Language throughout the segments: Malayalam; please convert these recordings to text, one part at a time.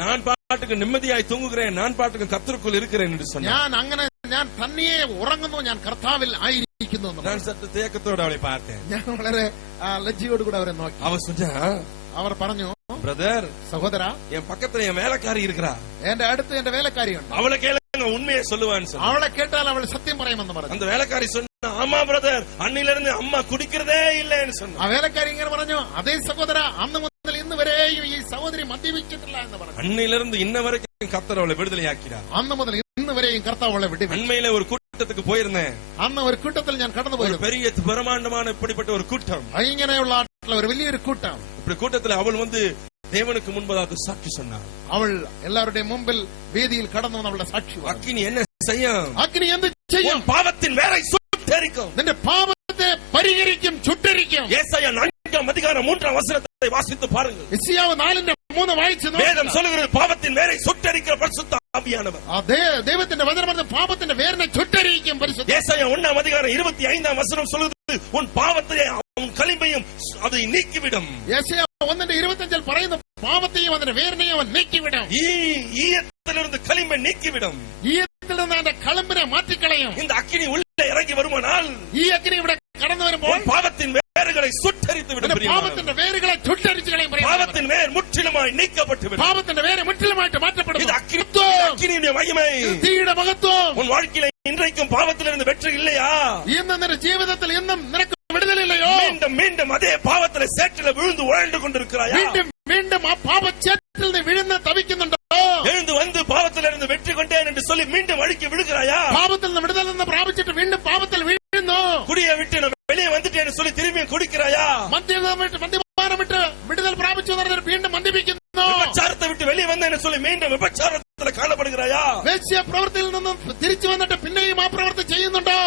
நான் பாட்டுக்கு நிம்மதியாய் தூங்குகிறேன், நான் பாட்டுக்கு கர்த்தருக்குள் இருக்கிறேன் என்று சொன்னான். ഞാൻ തന്നെയെ ഉറങ്ങുന്നു, ഞാൻ കർത്താവിൽ ആയിരിക്കുന്നു. நான் சற்று தேக்கத்தோடு அவளை பார்த்தேன். ഞാൻ വളരെ ലജ്ജയോട് കൂടെ അവരെ നോക്കി. அவர் പറഞ്ഞു, பிரதர், സഹോദര, என் பக்கத்துல என் வேலைக்காரி இருக்கிறா, എന്റെ അടുത്ത് എന്റെ വേലക്കാരിയുണ്ട്, அவளை கேளுங்க உண்மையை சொல்லுவான்னு சொன்னான். அவளை கேட்டால் அவள் சத்தியம் പറയുമെന്ന് പറഞ്ഞു. அந்த வேலைக்காரி சொன்னா, ஆமா பிரதர், அன்னில இருந்து அம்மா குடிக்கிறதே இல்லைன்னு சொன்னா. ആ വേലക്കാരി ഇങ്ങനെ പറഞ്ഞു, അതേ സഹോദര, അന്ന് മുതൽ ഇന്ന് വരെയും ഈ സഹോദരി മദ്യപിച്ചിട്ടില്ല എന്ന് പറഞ്ഞു. அன்னில இருந்து இன்ன வரைக்கும் கர்த்தர் அவளை விடுதலையாக்கிறார். അന്ന് മുതൽ ഇന്ന് വരെയും കർത്താവ് അവളെ വിടുവിച്ചു. அண்மையில ஒரு கூட்டத்துக்கு போயிருந்தேன். അന്ന് ഒരു കൂട്ടത്തിൽ ഞാൻ കടന്നു പോയി. பெரிய பிரமாண்டமான இப்படிப்பட்ட ஒரு கூட்டம், ഇങ്ങനെയുള്ള ഒരു വലിയൊരു കൂട്ടം. இப்படி கூட்டத்துல அவள் வந்து தேவனுக்கு முன்பதாக சாட்சி சொன்னாள். അവൾ എല്ലാവരുടെയും മുമ്പിൽ വേദിയിൽ കടന്നു വന്ന് അവളുടെ സാക്ഷി. அக்கினி என்ன செய்யும்? അഗ്നി എന്ത് ചെയ്യും? பாவத்தின் வேரை சுட்டெரிக்கும். നിന്റെ പാപത്തെ പരിഹരിക്കും, ചുട്ടരിക്കും. ஏசாயா 4:3 வாசித்து பாருங்கள். യെശയ്യാവ് 4:3 വായിച്ചു. வேதம் சொல்லுகிறது, பாவத்தின் வேரை சுட்டெரிக்கிற பரிசுத்த ஆவியானவர். ദൈവത്തിന്റെ വചനം പാപത്തിന്റെ വേരിനെ ചുട്ടരിക്കും പരിശുദ്ധ. ஏசாயா 1:25 சொல்லுகிறது, உன் பாவத்தை உன் களிம்பையும் அதை நீக்கிவிடும். യെശയ്യാവ് 1:25 പറയുന്നു, പാപത്തെയും അതിന്റെ വേരിനെയും അവൻ നീക്കിവിടും. ஈயத்திலிருந்து களிம்பை நீக்கிவிடும். ഈയത്തിൽ നിന്ന് അതിന്റെ കളിമ്പിനെ മാറ്റിക്കളയും. இந்த அக்கினி உள்ளே இறங்கி வருமானால், ഈ അഗ്നി ഇവിടെ കടന്നു വരുമ്പോൾ பாவத்தின் வேர்களை சுட்டரித்து விடும். പാപത്തിന്റെ വേരുകളെ ചുട്ടരിച്ചു കളയും. பாவத்தின் வேர் முற்றிலுமாய் நீக்கப்பட்டு விடும். പാപത്തിന്റെ വേര് മുற்றிലുമായിട്ട് മാറ്റപ്പെടും. இது அக்கினியுடைய மகிமை, തീയുടെ മഹത്വം. உன் வாழ்க்கையில இன்றைக்கும் பாவத்திலிருந்து வெற்றி இல்லையா? ഇന്ന് നിന്റെ ജീവിതത്തിൽ ഇന്നും നിനക്ക് വിടുതലില്ലയോ? மீண்டும் மீண்டும் அதே பாவத்தில சேற்றில விழுந்து உழண்டு கொண்டிருக்கிறாயா? വീണ്ടും വീണ്ടും ആ പാപച്ചേറ്റിൽ നീ വിഴുന്ന് തവിക്കുന്നുണ്ടോ? எழுந்து வந்து பாவத்திலிருந்து வெற்றி கொண்டேன் என்று சொல்லி மீண்டும் அழுக்கி விழுகிறாயா? പാപത്തിൽ നിന്ന് വിടുതൽ നിന്ന് പ്രാപിച്ചിട്ട് വീണ്ടും പാപത്തിൽ വീഴുന്നു. குடியை விட்டு நான் வெளியே வந்துட்டேன்னு சொல்லி திரும்பி குடிக்கிறாயா? മദ്യപാനം വിട്ട് വിടുതൽ പ്രാപിച്ചു എന്ന് പറഞ്ഞാൽ വീണ്ടും മദ്യപിക്കുന്നു. விபச்சாரத்தை விட்டு வெளியே வந்தேன்னு சொல்லி மீண்டும் விபச்சாரத்தில் காணப்படுகிறாயா? വേശ്യ പ്രവൃത്തിയിൽ നിന്നും തിരിച്ചു വന്നിട്ട് പിന്നെയും ആ പ്രവൃത്തി ചെയ്യുന്നുണ്ടോ?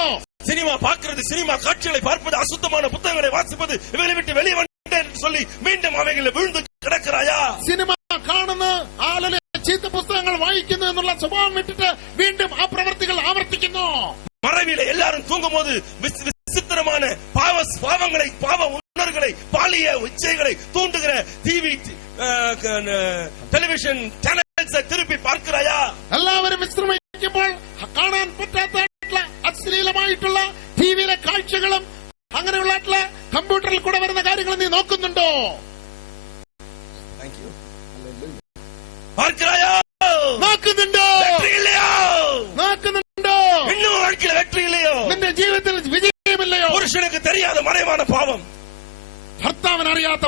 சினிமா பார்க்கிறது, சினிமா காட்சிகளை பார்ப்பது, அசுத்தமான புத்தகங்களை வாசிப்பது, இவங்களை விட்டு வெளியே வந்தேன் என்று சொல்லி மீண்டும் அவைகளில் விழுந்து கிடக்கிறாயா? സിനിമ കാണുന്നു, ആളുകളെ ചീത്ത പുസ്തകങ്ങൾ വായിക്കുന്നു എന്നുള്ള സ്വഭാവം വിട്ടിട്ട് വീണ്ടും ആ പ്രവൃത്തികൾ ആവർത്തിക്കുന്നു. மறைவில எல்லாரும் தூங்கும் போது விசித்திரமான பாவங்களை, பாவ உணர்வுகளை, பாலிய இச்சைகளை தூண்டுகிற டிவி, டெலிவிஷன் சேனல்ஸை திருப்பி பார்க்கிறாயா? എല്ലാവരും വിശ്രമിക്കുമ്പോൾ കാണാൻ പറ്റാത്ത അശ്ലീലമായിട്ടുള്ള ടിവിയിലെ കാഴ്ചകളും അങ്ങനെയുള്ള കമ്പ്യൂട്ടറിൽ കൂടെ വരുന്ന കാര്യങ്ങൾ നീ നോക്കുന്നുണ്ടോ? பார்க்கிறாயா? നോക്കുന്നുണ്ടോ? നോക്കുന്നുണ്ടോ? இன்னும் வாழ்க்கையில வெற்றி இல்லையோ? നിന്റെ ജീവിതത്തിൽ വിജയമില്ലയോ? புருஷனுக்கு தெரியாத மறைவான பாவம், ഭർത്താവിന് അറിയാത്ത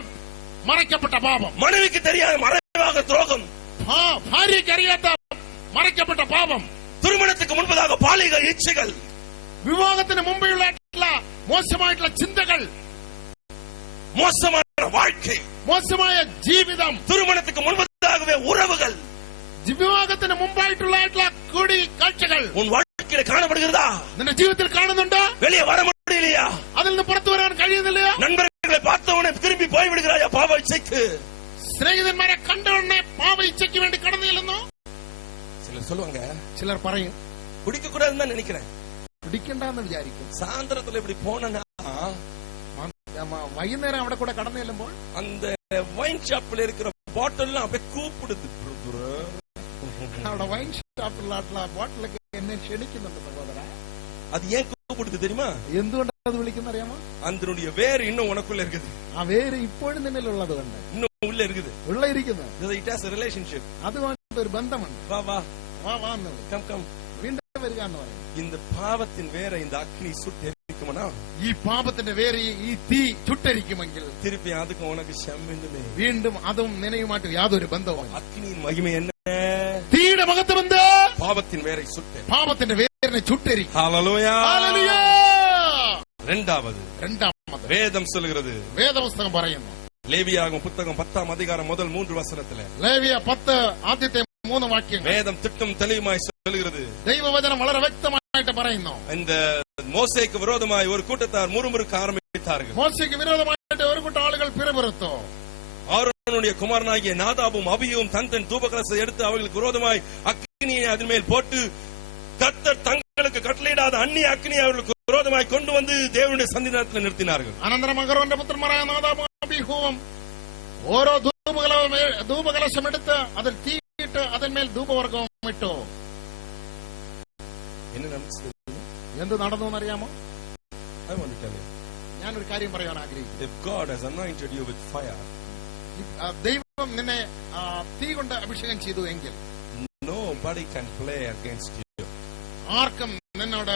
മറയ്ക്കപ്പെട്ട പാപം, மனைவிக்கு தெரியாத மறைவாக துரோகம், ഭാര്യയ്ക്ക് അറിയാത്ത മറയ്ക്കപ്പെട്ട പാപം, திருமணத்துக்கு முன்பதாக பாலிக இச்சைகள், വിവാഹത്തിന് മുമ്പെയുള്ള മോശമായിട്ടുള്ള ചിന്തകൾ, மோசமான வாழ்க்கை, മോശമായ ജീവിതം, திருமணத்துக்கு முன்பதாகவே உறவுகள், വിവാഹത്തിന് മുമ്പായിട്ടുള്ള കൂടി കാഴ്ചകൾ உன் வாழ்க்கையில காணப்படுகிறதா? നിന്റെ ജീവിതത്തിൽ കാണുന്നുണ്ടോ? வெளியே வர முடியலையா? അതിൽ നിന്ന് പുറത്തു വരാൻ കഴിയുന്നില്ലയോ? நண்பர்களை பார்த்தவனே திரும்பி போய்விடுகிறாயா பாவ இச்சைக்கு? സ്നേഹിതന്മാരെ കണ്ടവണ്ണെ പാപ ഇച്ഛയ്ക്ക് വേണ്ടി കടന്നു ചെല്ലുന്നു. சிலர் சொல்லுவாங்க, ചിലർ പറയും குடிக்க கூடாதுன்னு தான் நினைக்கிறேன், കുടിക്കണ്ടെന്ന് വിചാരിക്കും. சாயந்தரத்துல இப்படி போனா വൈകുന്നേരം അവിടെ കൂടെ കടന്നു ചെല്ലുമ്പോൾ அந்த வைன் ஷாப்ல இருக்கிற பாட்டில் அப்படியே கூப்பிடுது. അവിടെ വൈൻ ഷാപ്പിലുള്ള ബോട്ടിലൊക്കെ എന്നെ ക്ഷണിക്കുന്നുണ്ട് സഹോദര. அது ஏன் கூப்பிடுது தெரியுமா? എന്തുകൊണ്ടാണ് അത് വിളിക്കുന്ന അറിയാമോ? அதனுடைய வேர் இன்னும் உனக்குள்ள இருக்குது. ആ വേര് ഇപ്പോഴും നിന്നിലുള്ളത് കൊണ്ട് இன்னும் உள்ள இருக்குது. ഉള്ള ഇരിക്കുന്നു. It has a relationship. അതുമായിട്ട് ഒരു ബന്ധമുണ്ട്. வா வா വാ വാ എന്ന് கம் கம். വീണ്ടും വരിക എന്ന് പറയും. இந்த பாவத்தின் வேரை இந்த அக்னி சுட்டெரிக்குமனா, ഈ പാപത്തിന്റെ വേര് ഈ തീ ചുട്ടരിക്കുമെങ്കിൽ திருப்பி அதுக்கு உனக்கு சம்பந்தமே. വീണ്ടും അതും നിനയുമായിട്ട് യാതൊരു ബന്ധവും. அக்னியின் மகிமை என்ன? തീയുടെ മഹത്വം എന്ത്? பாவத்தின் வேரை சுட்டு, പാപത്തിന്റെ വേരിനെ ചുട്ടരിക്കും. ஹalleluya. ഹല്ലേലൂയ. இரண்டாவது வேதம் சொல்கிறது, വേദപുസ്തകം പറയുന്നു, லேவியாகமம் புத்தகம் 10 முதல் 3 வசனத்துல, ലേവ്യ 10 ആദ്യത്തെ 3 വാക്യങ്ങൾ வேதம் திட்டம் தெளிவாய் சொல்கிறது. ദൈവവചനം വളരെ വ്യക്തമായിട്ട് പറയുന്നു. இந்த மோசேக்கு விரோதமாய் ஒரு கூட்டத்தார் முறுமுறுக்க ஆரம்பித்தார்கள். മോശയ്ക്ക് വിരോധമായിട്ട് ഒരു കൂട്ടം ആളുകൾ പിറുപിറുത്തു. ஆரோனுடைய குமாரனாகிய நாதாபும் அபியும் தன் தூபகலசை எடுத்து அவர்களுக்கு விரோதமாய் அக்னியை அதன் மேல் போட்டு, கர்த்தர் தங்களுக்கு கட்டளையிடாத அந்நிய அக்னியை அவர்களுக்கு விரோதமாய் கொண்டு வந்து தேவனுடைய சன்னிதானத்தில் நிறுத்தினார்கள். അനന്തരം അഹരോന്റെ പുത്രന്മാരായ നാദാബും അബീഹുവും ഓരോ ധൂപകലശം എടുത്ത് അതിൽ തീ മേൽ ധൂപവർഗവും ഇട്ടു. என்ன நடந்துச்சு? എന്ത് നടന്നു എന്നറിയാമോ? I want to tell you. ഞാനൊരു കാര്യം പറയാൻ ആഗ്രഹിക്കുന്നു. If God has anointed you with fire, ദൈവം നിന്നെ തീ കൊണ്ട് അഭിഷേകം ചെയ്തു എങ്കിൽ nobody can play against you. ആർക്കും നിന്നോട്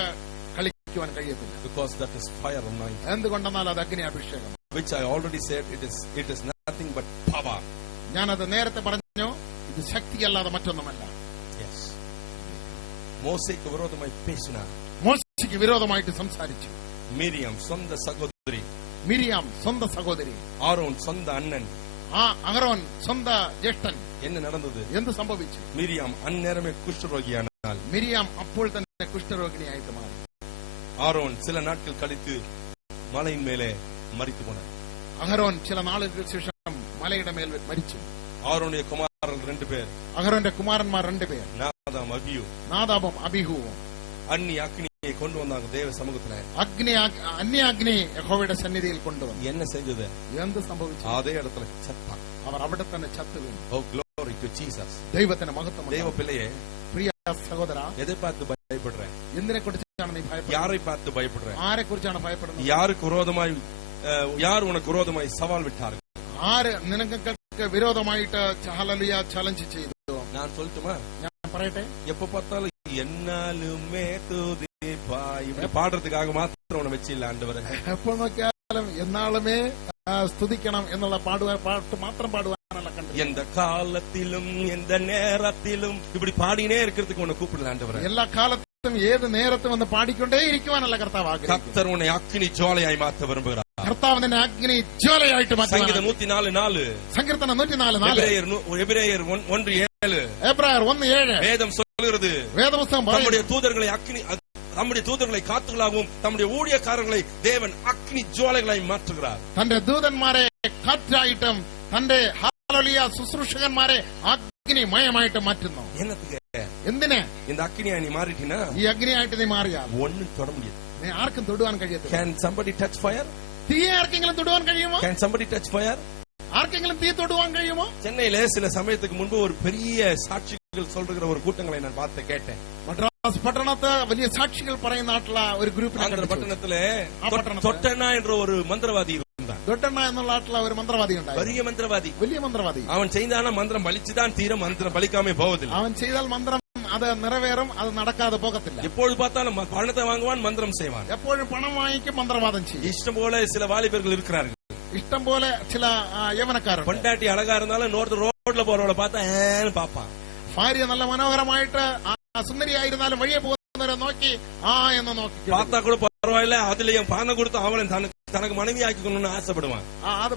കളിക്കുവാൻ കഴിയത്തില്ല. Because that is fire anointing. എന്തുകൊണ്ടെന്നാൽ അത് അഗ്നി അഭിഷേകം. Which I already said, it is nothing but power. ഞാനത് നേരത്തെ പറഞ്ഞു, ഇത് ശക്തിയല്ലാതെ മറ്റൊന്നുമല്ല. Yes. മോശയ്ക്ക് വിരോധമായി പേശിനാർ. മോശയ്ക്ക് വിരോധമായിട്ട് സംസാരിച്ചു. മിരിയാം സ്വന്തം സഹോദരി. മിരിയാം സ്വന്തം സഹോദരി. ആരോൻ സ്വന്തം അണ്ണൻ. അഹരോൻ സ്വന്തം ജ്യേഷ്ഠൻ. என்ன நடந்தது? എന്ത് സംഭവിച്ചു? മിരിയാം അന്നേരമേ കുഷ്ഠരോഗിയാனால் മിരിയാം അപ്പോൾ തന്നെ കുഷ്ഠരോഗിണിയായിട്ട് മാറി. ആരോൻ ചില നാட்கள் കழித்து മലയിൻ മേലെ മരിച്ചു പോனார். അഹരോൻ ചില നാളുകൾക്ക് ശേഷം മലയുടെ മേൽ മരിച്ചു. ആരോനുடைய കുമാരൻ രണ്ടുപേർ. അഹരോന്റെ കുമാരന്മാർ രണ്ടുപേർ, നാദാബും അബീഹുവും. അഗ്നി അഗ്നിയെ കൊണ്ടുവന്നാங்க தேவ சமூகத்திலே. അന്യാഗ്നി യഹോവയുടെ സന്നിധിയിൽ കൊണ്ടുവന്നു. என்ன செஞ்சது? എന്ത് സംഭവിച്ചു? അതേ இடத்துல ചത്താൻ. അവർ അവിടെ തന്നെ ചത്തു വീണു. Oh glory to Jesus. ദൈവത്തിന് മഹത്വം. ദൈവ പിള്ളയെ, പ്രിയ സഹോദരാ, എதை பார்த்து பயப்படுறே? എന്തിനെ കുറിച്ചാണ് നീ ഭയപ്പെടുന്നത്? யாரை பார்த்து பயப்படுறே? ആരെ കുറിച്ചാണ് ഭയപ്പെടുന്നത്? யாருக்கு விரோதமாய் யார் உனக்கு விரோதமாய் சவால் விட்டார்கள்? ആര് നിനക്ക് വിരോധമായിട്ട് ഹല്ലേലൂയ ചലഞ്ച് ചെയ്തു? நான் சொல்லட்டுமா? ഞാൻ പറയട്ടെ. எப்ப பார்த்தாலும் എന്നാലുമേ തുതിപ്പാ இப்படி பாடுறதுக்காக மாத்திரம் உன்னை வச்சில்ல ஆண்டவரே. എപ്പോൾ നോക്കിയാലും എന്നാളുമേ സ്തുതിക്കണം എന്നുള്ള പാട്ട് മാത്രം പാടുവാനല്ല കണ്ടത്. எந்த காலத்திலும் எந்த நேரத்திலும் இப்படி பாடினே இருக்கிறதுக்கு உன்னை கூப்பிடல ஆண்டவரே. എല്ലാ കാലത്തും ഏത് നേരത്തും ഒന്ന് പാടിക്കൊണ്ടേ ഇരിക്കുവാനല്ല കർത്താവ് ആഗ്രഹിക്കുന്നത്. கர்த்தர் உன்னை அக்கினி ஜுவாலையாய் மாற்ற விரும்புகிறார். കർത്താവ് നിന്നെ അഗ്നി ജ്വാലയായിട്ട് മാറ്റും. സങ്കീർത്തനം 104:4. സങ്കീർത്തനം 104:4. എബ്രായർ 1:7. എബ്രായർ 1:7. வேதம் சொல்கிறது, വേദപുസ്തകം நம்முடைய தூதர்களை அக்கினி, நம்முடைய தூதர்களை காத்துகளாகவும் நம்முடைய ஊழியக்காரர்களை தேவன் அக்னி ஜுவாலைகளாய் மாற்றுகிறார். തന്റെ ദൂതന്മാരെ കാറ്റായിട്ടും തന്റെ ഹല്ലേലൂയ ശുശ്രൂഷകന്മാരെ അഗ്നിമയമായിട്ട് മാറ്റുന്നു. என்னத்துக்கு? എന്തിനെ? இந்த அக்னியா நீ மாறிட்டினா ഈ അഗ്നിയായിട്ട് നീ മാറിയാൽ ஒண்ணும் தொட முடியாது. നീ ആർക്കും തൊടുവാൻ കഴിയത്തില്ല. Can somebody touch fire? തീയെ ആർക്കെങ്കിലും തൊടുവാൻ കഴിയുമോ? Can somebody touch fire? ആർക്കെങ്കിലും തീ തൊടുവാൻ കഴിയുമോ? சென்னையில சில சமயத்துக்கு முன்பு ஒரு பெரிய சாட்சிகள் சொல்ற ஒரு கூட்டங்களை நான் பார்த்து கேட்டேன். മദ്രാസ് പട്ടണത്ത് വലിയ സാക്ഷികൾ പറയുന്ന നാട്ടിലുള്ള ഒരു ഗ്രൂപ്പിനെ அந்த பட்டணத்திலே தொட்டனா என்ற ஒரு மந்திரவாதி இருந்தான். ദൊട്ടണ്ണ എന്നുള്ള നാട്ടിലുള്ള ഒരു മന്ത്രവാദി ഉണ്ടായി. பெரிய மந்திரவாதி. വലിയ മന്ത്രവാദി. அவன் செய்தான மந்திரம் பலிச்சுதான் தீர, மந்திரம் பலிக்காம போவதில்லை. അവൻ ചെയ്താൽ മന്ത്രം അത് നിറവേറും, അത് നടക്കാതെ പോകത്തില്ല. எப்பொழுது பார்த்தாலும் பணத்தை வாங்குவான், மந்திரம் செய்வான். എപ്പോഴും പണം വാങ്ങിക്കും, മന്ത്രവാദം ചെയ്യും. இஷ்டம் போல சில வாலிபர்கள் இருக்கிறார்கள். ഇഷ്ടം പോലെ ചില യവനക്കാരുണ്ട്. பொண்டாட்டி அழகா இருந்தாலும் இன்னொருத்தர் ரோட்ல போறவளை பார்த்தா ஏன்னு பாப்பான். ഭാര്യ നല്ല മനോഹരമായിട്ട് സുന്ദരിയായിരുന്നാലും വഴിയെ പോകുന്നവരെ നോക്കി എന്ന് നോക്കി பார்த்தா கூட பரவாயில்ல, அதுலயும் பணம் கொடுத்து அவளை தனக்கு மனைவி ஆக்கிக்கணும்னு ஆசைப்படுவான். അത്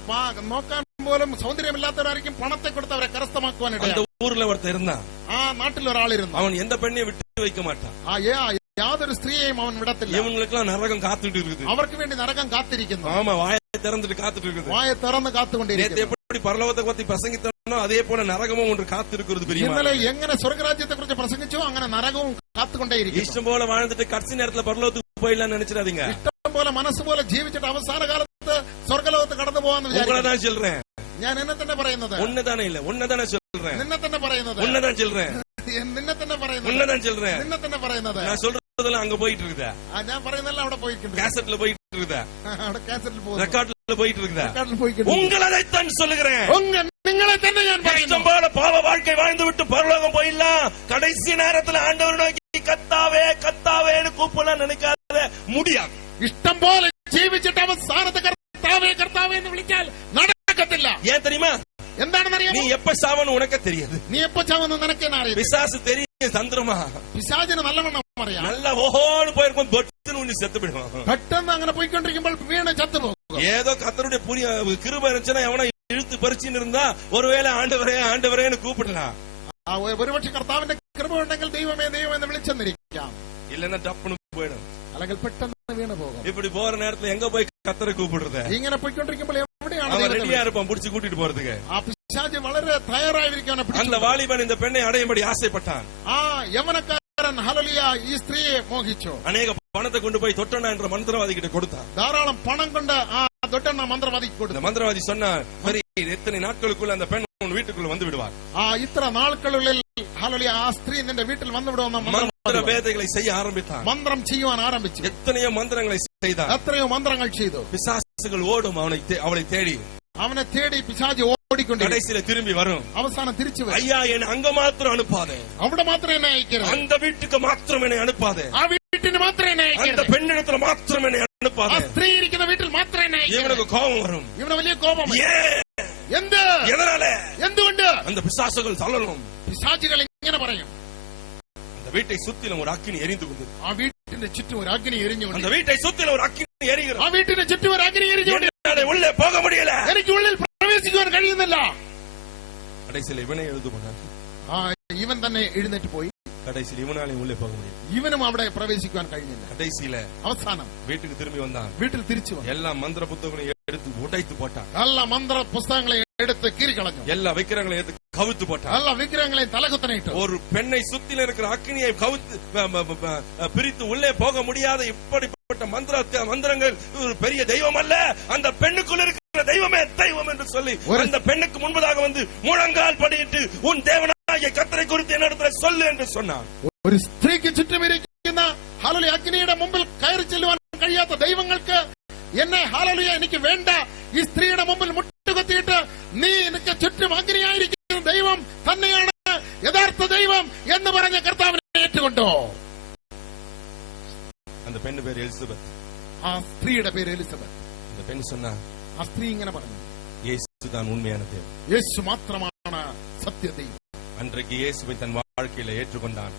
നോക്കാൻ പോലും സൗന്ദര്യമില്ലാത്തവരായിരിക്കും പണത്തെ കൊടുത്ത് അവരെ കരസ്ഥമാക്കുവാനിട. அந்த ஊர்ல ஒருத்தர் இருந்தான். ആ നാട്ടിൽ ഒരാളിരുന്നു. அவன் எந்த பெண்ணையும் விட்டு வைக்க மாட்டான். യാതൊരു സ്ത്രീയെയും അവൻ വിടത്തില്ല. இவங்களுக்கெல்லாம் நரகம் காத்துட்டு இருக்குது. അവർക്ക് വേണ്ടി നരകം കാത്തിരിക്കുന്നു. ஆமா, வாயை திறந்துட்டு காத்துட்டு இருக்குது. വായ തുറന്ന് കാത്തുകൊണ്ടിരിക്കുന്നു. எப்படி பரலோகத்தை பத்தி பிரசங்கித்தனோ அதே போல நரகமும் ஒன்று காத்திருக்கிறது. ഇന്നലെ എങ്ങനെ സ്വർഗരാജ്യത്തെ കുറിച്ച് പ്രസംഗിച്ചോ അങ്ങനെ നരകവും കാത്തുകൊണ്ടേയിരിക്കും. இஷ்டம் போல வாழ்ந்துட்டு கடைசி நேரத்துல பரலோகத்துக்கு போயிடலாம்னு நினைச்சிடாதீங்க. ഇഷ്ടം പോലെ മനസ്സ് പോലെ ജീവിച്ചിട്ട് അവസാന കാലത്ത് സ്വർഗലോകത്ത് കടന്നു പോകാന്ന് உங்களதான் சொல்றேன். ഞാൻ എന്നെ തന്നെ പറയുന്നത്. ஒன்னதானே இல்ல, ஒன்னதானே சொல்றேன். നിന്നെ തന്നെ പറയുന്നത്. ஒன்னதான் சொல்றேன். നിന്നെ തന്നെ പറയുന്നത്. ஒன்னதான் சொல்றேன். നിന്നെ തന്നെ പറയുന്നത്. நான் சொல்றதெல்லாம் அங்க போயிட்டு இருக்குதா? ഞാൻ പറയുന്നതെല്ലാം അവിടെ പോയിട്ടുണ്ട്. கேசட்ல போயிட்டு இருக்குதா? അവിടെ കാസറ്റിൽ പോകുന്നു. ரெக்கார்ட்ல போயிட்டு இருக்குதா? ரெக்கார்ட்ல போயிட்டு. உங்களைத்தான் சொல்லுகிறேன். നിങ്ങളെ തന്നെ ഞാൻ പറയുന്നു. இஷ்டம் போல பாவ வாழ்க்கை வாழ்ந்து விட்டு பரலோகம் போயிடலாம். கடைசி நேரத்துல ஆண்டவர் நோக்கி கத்தாவே கத்தாவேன்னு கூப்பிடலாம் நினைக்காத, முடியாது. ഇഷ്ടം പോലെ ജീവിച്ചിട്ട് അവസാനത്തെ കർത്താവേ കർത്താവേ എന്ന് വിളിച്ചാൽ നടക്കത്തില്ല. ஏன் தெரியுமா? എന്താണെന്നറിയാമോ? நீ எப்ப சாவன்னு உனக்கு தெரியாது. നീ എപ്പോ ചാവുന്നു നിനക്ക് തന്നെ അറിയാം. பிசாசு தெரியும் தந்திரமா. പിശാചിന് നല്ലവണ്ണം അറിയാം. நல்ல ஓஹோன்னு போயிருக்கும், பொட்டுன்னு உன்னை செத்து போயிடும். പെട്ടെന്ന് അങ്ങനെ പോയിക്കൊണ്ടിരിക്കുമ്പോൾ വീണ് ചത്തുപോകും. ஏதோ கர்த்தருடைய புரிய கிருபை இருந்துச்சுன்னா எவனா இழுத்து பறிச்சுன்னு இருந்தா ஒருவேளை ஆண்டவரே ஆண்டவரேன்னு கூப்பிடலாம். ഒരുപക്ഷെ കർത്താവിന്റെ കൃപ ഉണ്ടെങ്കിൽ ദൈവമേ ദൈവം എന്ന് വിളിച്ചെന്നിരിക്കാം. இல்லன்னா டப்புன்னு போயிடும். അല്ലെങ്കിൽ പെട്ടെന്ന് വീണ് പോകും. இப்படி போற நேரத்துல எங்க போய் கர்த்தரை கூப்பிடுறது? ഇങ്ങനെ പോയിക്കൊണ്ടിരിക്കുമ്പോൾ എവിടെയാണ് அவன் ரெடியா இருப்பான் புடிச்சு கூட்டிட்டு போறதுக்கு. ആ പിശാച് വളരെ തയ്യാറായിരിക്കും. அந்த வாலிபன் இந்த பெண்ணை அடையும்படி ஆசைப்பட்டான். ആ യവനക്കാരൻ ഹല്ലേലൂയ ഈ സ്ത്രീയെ മോഹിച്ചു. அநேக பணத்தை கொண்டு போய் தொட்டனா என்ற மந்திரவாதி கிட்ட கொடுத்தான். ധാരാളം പണം കൊണ്ട് ആ ദൊട്ടണ്ണ മന്ത്രവാദിക്ക് കൊടുത്തു. அந்த மந்திரவாதி சொன்னார், சரி எத்தனை நாட்களுக்குள்ள அந்த பெண் உன் வீட்டுக்குள்ள வந்து விடுவார். ഇത്ര നാൾക്കുള്ളിൽ ഹല്ലേലൂയ ആ സ്ത്രീ നിന്റെ വീട്ടിൽ വന്നു വിടുമെന്ന மந்திர வேதைகளை செய்ய ஆரம்பித்தான். മന്ത്രം ചെയ്യുവാൻ ആരംഭിച്ചു. எத்தனையோ மந்திரங்களை செய்தான். എത്രയോ മന്ത്രങ്ങൾ ചെയ്തു. பிசாசுகள் ஓடும் அவளை தேடி. അവനെ തേടി പിശാച് ഓടിക്കൊണ്ടിരുന്നു. கடைசியில திரும்பி வரும். അവസാനം തിരിച്ചു വരും. ஐயா என்னை அங்க மாத்திரம் அனுப்பாதே, അവിടെ മാത്രം എന്നെ അയക്കരുത്. அந்த വീட்டுக்கு மாத்திரம் என்னை அனுப்பாதே, ആ വീട്ടിന് മാത്രം എന്നെ அந்த അയക്കരുത്. பெண்ணிடத்துல மாத்திரம் என்னை ആ அனுப்பாதே. സ്ത്രീ ഇരിക്കുന്ന വീട്ടിൽ മാത്രം എന്നെ അയക്കരുത്. இவனுக்கு கோபம் வரும். ഇവന് വലിയ കോപം. എന്ത് எதனால? എന്തുകൊണ്ട്? அந்த பிசாசுகள் தள்ளணும். പിശാചുകൾ ഇങ്ങനെ പറയും. அந்த வீட்டை சுத்திலும் ஒரு அக்கினி எரிந்து கொண்டு, ആ വീട്ടിന്റെ ചുറ്റും ഒരു അഗ്നി എരിഞ്ഞുകൊണ്ട്, அந்த வீட்டை சுத்திலும் ஒரு அக்கினி எரிகிறது. ആ വീട്ടിന്റെ ചുറ്റും ഒരു അഗ്നി എരിഞ്ഞുകൊണ്ട് என்னால உள்ளே போக முடியல, എനിക്ക് ഉള്ളിൽ പ്രവേശിക്കുവാൻ കഴിയുന്നില്ല. கடைசியில இவனை எழுது போனான். ഇവൻ തന്നെ എഴുന്നേറ്റ് പോയി. கடைசியில இவனாலே உள்ளே போக முடியல. ഇവനും അവിടെ പ്രവേശിക്കുവാൻ കഴിഞ്ഞില്ല. கடைசியில അവസാനം வீட்டுக்கு திரும்பி வந்தான். വീട്ടിൽ തിരിച്ചു വന്നു. எல்லா மந்திர புத்தகங்களையும் எடுத்து உடைத்து போட்டான். എല്ലാ മന്ത്ര പുസ്തകങ്ങളെ എടുത്ത് കീറിക്കളഞ്ഞു. எல்லா விக்கிரகங்களையும் எடுத்து கவுத்து போட்டான். എല്ലാ വിഗ്രഹങ്ങളെ തലകുത്തനിട്ടു. ஒரு பெண்ணை சுத்தில இருக்கிற அக்கினியை கவுத்து பிரித்து உள்ளே போக முடியாத இப்படிப்பட்ட மந்திரங்கள் ஒரு பெரிய தெய்வம் அல்ல, அந்த பெண்ணுக்குள்ள இருக்கிற தெய்வமே தெய்வம் என்று சொல்லி அந்த பெண்ணுக்கு முன்பதாக வந்து முழங்கால் படியிட்டு உன் தேவனாகிய கர்த்தரை குறித்து என்னிடத்தில் சொல்லு என்று சொன்னான். ഒരു സ്ത്രീക്ക് ചുറ്റും ഇരിക്കുന്ന ഹല്ലേലൂയ അഗ്നിയുടെ മുമ്പിൽ കയറി ചെല്ലുവാൻ കഴിയാത്ത ദൈവങ്ങൾക്ക് എന്നെ ഹല്ലേലൂയ എനിക്ക് വേണ്ട, ഈ സ്ത്രീയുടെ മുമ്പിൽ മുട്ടുകുത്തിയിട്ട് നീ എനിക്ക് ചുറ്റും അഗ്നിയായിരിക്കുന്ന ദൈവം തന്നെയാണ് യഥാർത്ഥ ദൈവം എന്ന് പറഞ്ഞ കർത്താവിനെ ഏറ്റുകൊണ്ടോ. அந்த பெண்ணு பேர் எலிசபெத். ആ സ്ത്രീയുടെ പേര് എലിസബത്ത്. அந்த பெண் சொன்னா, ആ സ്ത്രീ ഇങ്ങനെ പറഞ്ഞു, இயேசுதான் உண்மையான தேவன், യേശു മാത്രമാണ് സത്യദൈവം. அன்றைக்கு இயேசுவை தன் வாழ்க்கையில ஏற்றுக்கொண்டான்.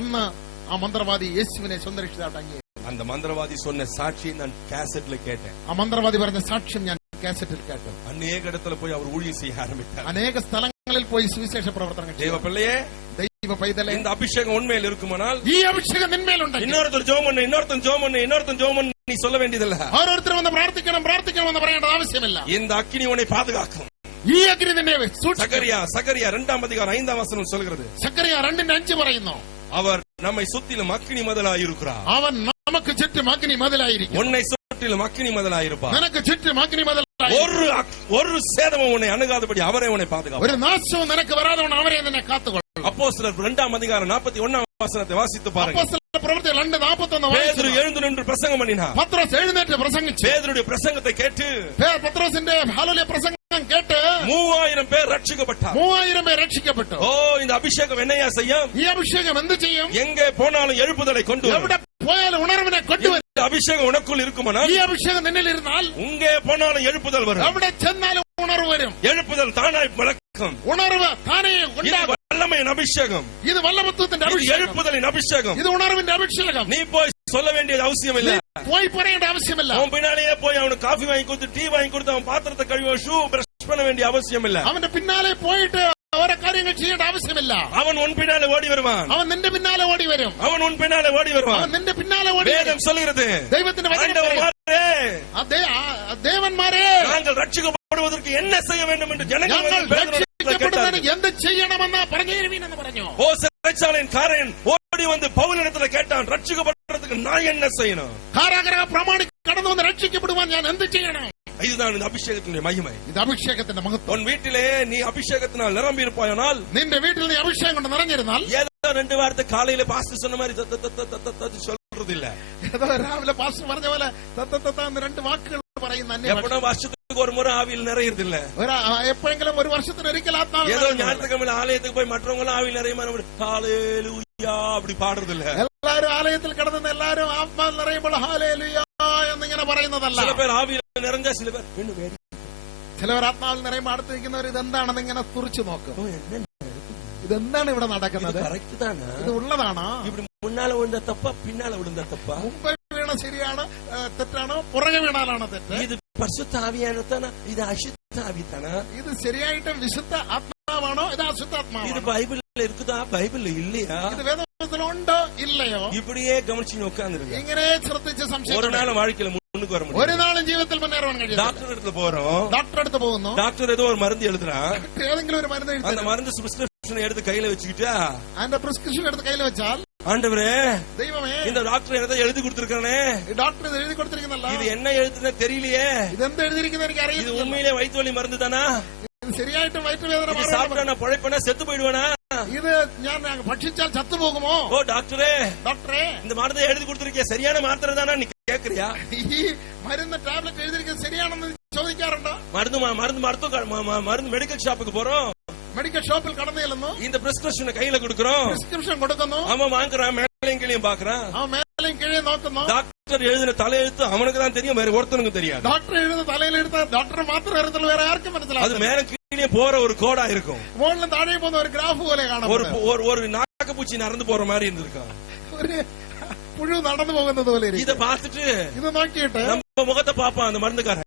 അന്ന് ആ മന്ത്രവാദി യേശുവിനെ സ്വന്തരക്ഷിതായിട്ട് അംഗീകരിച്ചു. அந்த மந்திரவாதி சொன்ன சாட்சியை நான் கேசட்ல கேட்டேன். ആ മന്ത്രവാദി പറഞ്ഞ സാക്ഷ്യം ഞാൻ കാസറ്റിൽ കേട്ടു. அநேக இடத்துல போய் அவர் ஊழியம் செய்ய ஆரம்பித்தார். അനേക സ്ഥലങ്ങളിൽ പോയി സുവിശേഷ പ്രവർത്തനങ്ങൾ தேவ பிள்ளையே, ദൈവ പൈതലേ, இந்த அபிஷேகம் உண்மையில் இருக்குமானால் ഈ അഭിഷേകം നിന്മേലുണ്ടെങ്കിൽ இன்னொருத்தர் ஜெபம் பண்ணு, இன்னொருத்தன் ஜெபம் பண்ணு நீ சொல்ல வேண்டியதில்ல. ഓരോരുത്തരും വന്ന് പ്രാർത്ഥിക്കണം എന്ന് പറയേണ്ട ആവശ്യമില്ല. இந்த அக்கினி உன்னை பாதுகாக்கும். ഈ അഗ്നി നിന്നെ சகரியா 2 அதிகாரம் 5 வசனம் சொல்கிறது. സക്കറിയ 2:5 പറയുന്നു, அவர் நம்மை சுத்திலும் அக்கினி மதலாய் இருக்கிறார். അവൻ നമുക്ക് ചുറ്റും അഗ്നി മതിലായിരിക്കും. உன்னை சுற்றிலும் அக்கினி மதலாய் இருப்பார். നിനക്ക് ചുറ്റും അഗ്നി മതിലായി. ஒரு சேதமும் உன்னை அணுகாதபடி அவரே உன்னை பாதுகாப்பார். ഒരു നാശവും നിനക്ക് വരാതെ അവരെ നിന്നെ കാത്തുകൊള്ളും. அப்போஸ்தலர் 2 அதிகாரம் 41 வசனத்தை வாசித்து பாருங்க. അപ്പോസ്തലരുടെ പ്രവൃത്തി 2:41 பேதுரு எழுந்து நின்று பிரசங்கம் பண்ணினார். പത്രോസ് എഴുന്നേറ്റ് പ്രസംഗിച്ചു. பேதுருடைய பிரசங்கத்தை கேட்டு പത്രോസിന്റെ ഹല്ലേലൂയ പ്രസംഗം കേട്ട് 3000 பேர் ரட்சிக்கப்பட்டார். 3000 പേർ രക്ഷിക്കപ്പെട്ടു. ஓ, இந்த அபிஷேகம் என்னையா செய்யும்? ഈ അഭിഷേകം എന്ത് ചെയ്യും? எங்கே போனாலும் எழுப்புதலை கொண்டு வரும். എവിടെ പോയാലും ഉണർവിനെ കൊണ്ടുവരും. அபிஷேகம் உனக்குள் இருக்குமானால், ഈ അഭിഷേകം നിന്നിൽ ഇരുന്നാൽ உங்கே போனாலும் எழுப்புதல் வரும். എവിടെ ചെന്നാലും ഉണർവ് വരും. எழுப்புதல் தானாய் வழக்கம். ഉണർവ് താനേ ഉണ്ടാകും. வல்லமையின் அபிஷேகம், ഇത് വല്ലഭത്വത്തിന്റെ இது അഭിഷേകം. எழுப்புதலின் அபிஷேகம். ഇത് ഉണർവിന്റെ അഭിഷേകം. நீ போய் சொல்ல வேண்டியது அவசியம் இல்ல. പോയി പറയേണ്ട ആവശ്യമില്ല. அவன் பின்னாலேயே போய் அவனுக்கு காஃபி வாங்கி கொடுத்து டீ வாங்கி கொடுத்து அவன் பாத்திரத்தை கழுவ ஷூ பிரஷ் பண்ண வேண்டிய அவசியம் இல்ல. അവന്റെ പിന്നാലെ പോയിട്ട് ഓരോ കാര്യങ്ങൾ ചെയ്യേണ്ട ആവശ്യമില്ല. அவன் உன் பின்னாலே ஓடி வருவான். അവൻ നിന്റെ പിന്നാലെ ഓടി വരും. அவன் உன் பின்னாலே ஓடி வருவான். അവൻ നിന്റെ പിന്നാലെ ഓടി വരും. வேதம் சொல்கிறது, ദൈവത്തിന്റെ വചനം ஆண்டவரே, ദേവന്മാരെ, நாங்கள் ரட்சிக்கப்படுவதற்கு என்ன செய்ய வேண்டும் என்று ഞങ്ങൾ ஜனங்கள் രക്ഷിക്കപ്പെടുന്നതിന് എന്ത് ചെയ്യണമെന്ന് പറഞ്ഞു തരുവീനെന്ന് പറഞ്ഞു. ஓ, சிறைச்சாலையின் காரன் ஓடி வந்து பவுலிடத்துல கேட்டான், ரட்சிக்கப்படுறதுக்கு நான் என்ன செய்யணும்? കാരാഗ്രഹ പ്രമാണി കടന്നു വന്ന് രക്ഷിക്കപ്പെടുവാൻ ഞാൻ എന്ത് ചെയ്യണം? இதுதான் இந்த அபிஷேகத்தினுடைய மகிமை. ഇത് അഭിഷേകത്തിന്റെ മഹത്വം. உன் வீட்டிலே நீ அபிஷேகத்தினால் நிரம்பி இருப்பாயானால், നിന്റെ വീട്ടിൽ നീ അഭിഷേകം കൊണ്ട് നിറഞ്ഞിരുന്നാൽ, ஏதோ 2 வார்த்தை காலையில பாஸ்டர் சொன்ன மாதிரி சொல்றது இல்ல. ഏതോ രാവിലെ പാസ്റ്റർ പറഞ്ഞ പോലെ തത്തത്തത്താന്ന് 2 വാക്കുകൾ പറയുന്ന எப்படோ வருஷத்துக்கு ஒரு முறை ஆவியில் நிறையறது இல்ல. എപ്പോഴെങ്കിലും ഒരു വർഷത്തിന് ഒരിക്കൽ ஏதோ ஞாயிற்றுக்கிழமை ஆலயத்துக்கு போய் மற்றவங்களும் ஆவியில் நிறையுமா ஹalleluya அப்படி பாடுறது இல்ல. എല്ലാരും ആലയത്തിൽ കിടന്ന് എല്ലാരും ആത്മാവിൽ നിറയുമ്പോൾ ഹല്ലേലൂയ എന്നിങ്ങനെ പറയുന്നതല്ല. சில பேர் ആവിയിൽ நிறைஞ்சா சில பேர் ചിലവർ ആത്മാവിൽ നിറയുമ്പോൾ അടുത്തിരിക്കുന്നവർ ഇതെന്താണെന്ന് ഇങ്ങനെ തുറിച്ചു നോക്കും. ഇതെന്താണ് ഇവിടെ നടക്കുന്നത്? ഇത് ഉള്ളതാണോ? മുന്നാലെ വിഴുന്ന തപ്പ പിന്നാലെ വിടുന്ന തപ്പ, മുമ്പ് വീണ ശരിയാണ് തെറ്റാണോ, പുറകെ വീണാലാണോ തെറ്റ്? ഇത് പരിശുദ്ധ ആവിയാണോ, ഇത് അശുദ്ധ ആവിയാണ്? ഇത് ശരിയായിട്ടും വിശുദ്ധ ആത്മാവാണോ, ഇത് അശുദ്ധാത്മാവാണോ? ഇത് ബൈബിളിൽ இருக்குதா, ബൈബിളിൽ ഇല്ലയാ? ഇത് വേദപുസ്തകത്തിലുണ്ടോ ഇല്ലയോ? இப்படியே கவனிச்சு உட்கார்ந்து ഇങ്ങനെ ശ്രദ്ധിച്ച് സംശയം. ஒரு நாள் வாழ்க்கையில முன்னுக்கு வர முடியும். ഒരു നാളും ജീവിതത്തിൽ മുന്നേറാൻ കഴിയും. டாக்டர் இடத்துல போறோம், ഡോക്ടർ അടുത്ത് പോകുന്നു. டாக்டர் ஏதோ ஒரு மருந்து எழுதுறான். ഏതെങ്കിലും ഒരു മരുന്ന് அந்த എഴുതി மருந்து பிரிஸ்கிரிப்ஷன் எடுத்து கையில வச்சுக்கிட்டா, അതിന്റെ പ്രിസ്ക്രിപ്ഷൻ എടുത്ത് കയ്യിൽ വെച്ചാൽ, ஆண்டவரே, ദൈവമേ, இந்த டாக்டர் ஏதோ எழுதி கொடுத்திருக்கானே, ഡോക്ടർ ഇത് എഴുതി കൊടുത്തിരിക്കുന്നല്ല, இது என்ன எழுதுனே தெரியலையே, ഇതെന്ത് എഴുതിയിരിക്കുന്ന എനിക്ക് இது അറിയില്ല. உண்மையிலே வயிற்று வலி மருந்து தானா? ഇത് ശരിയായിട്ടും വയറ്റുവേദന இது சாப்பிட்டா நான் பிழைப்பேனா செத்து போயிடுவேனா? ഇത് ഞാൻ ഭക്ഷിച്ചാൽ ചത്തുപോകുമോ? ஓ டாக்டரே, ഡോക്ടറെ, இந்த மருந்தை எழுதி கொடுத்திருக்கே சரியான மாத்திரை தானா நீ கேக்குறியா? ഈ മരുന്ന് ടാബ്ലറ്റ് എഴുതിയിരിക്കുന്നത് ശരിയാണെന്ന് ചോദിക്കാറുണ്ടോ? மருந்து மெடிக்கல் ஷாப்புக்கு போறோம், മെഡിക്കൽ ഷോപ്പിൽ കടന്നു ചെല്ലുന്നു, இந்த பிரிஸ்கிரிப்ஷனை கையில கொடுக்கறோம், പ്രിസ്ക്രിപ്ഷൻ കൊടുക്കുന്നു, அவன் வாங்குறான், மேலையும் கீழையும் பாக்குறான், അവൻ മേലെയും കീഴെയും നോക്കുന്നു. டாக்டர் எழுதின தலையெழுத்து அவனுக்கு தான் தெரியும், வேற ஒருத்தனுக்கு தெரியாது. ഡോക്ടർ എഴുതുന്ന തലയിലെടുത്ത ഡോക്ടർ മാത്രം അറിയത്തുള്ളൂ, വേറെ ആർക്കും அது മനസ്സിലാവും. மேல கீழே போற ஒரு கோடா இருக்கும், മുകളിലും താഴെ പോകുന്ന ഒരു ഗ്രാഫ് പോലെ കാണാം. ஒரு நாகப்பூச்சி நடந்து போற மாதிரி இருந்திருக்கான், ഒരു പുഴു നടന്നു പോകുന്നത് പോലെ. இத பார்த்துட்டு ഇത് നോക്കിയിട്ട് நம்ம முகத்தை பாப்பான் அந்த மருந்துக்காரன்,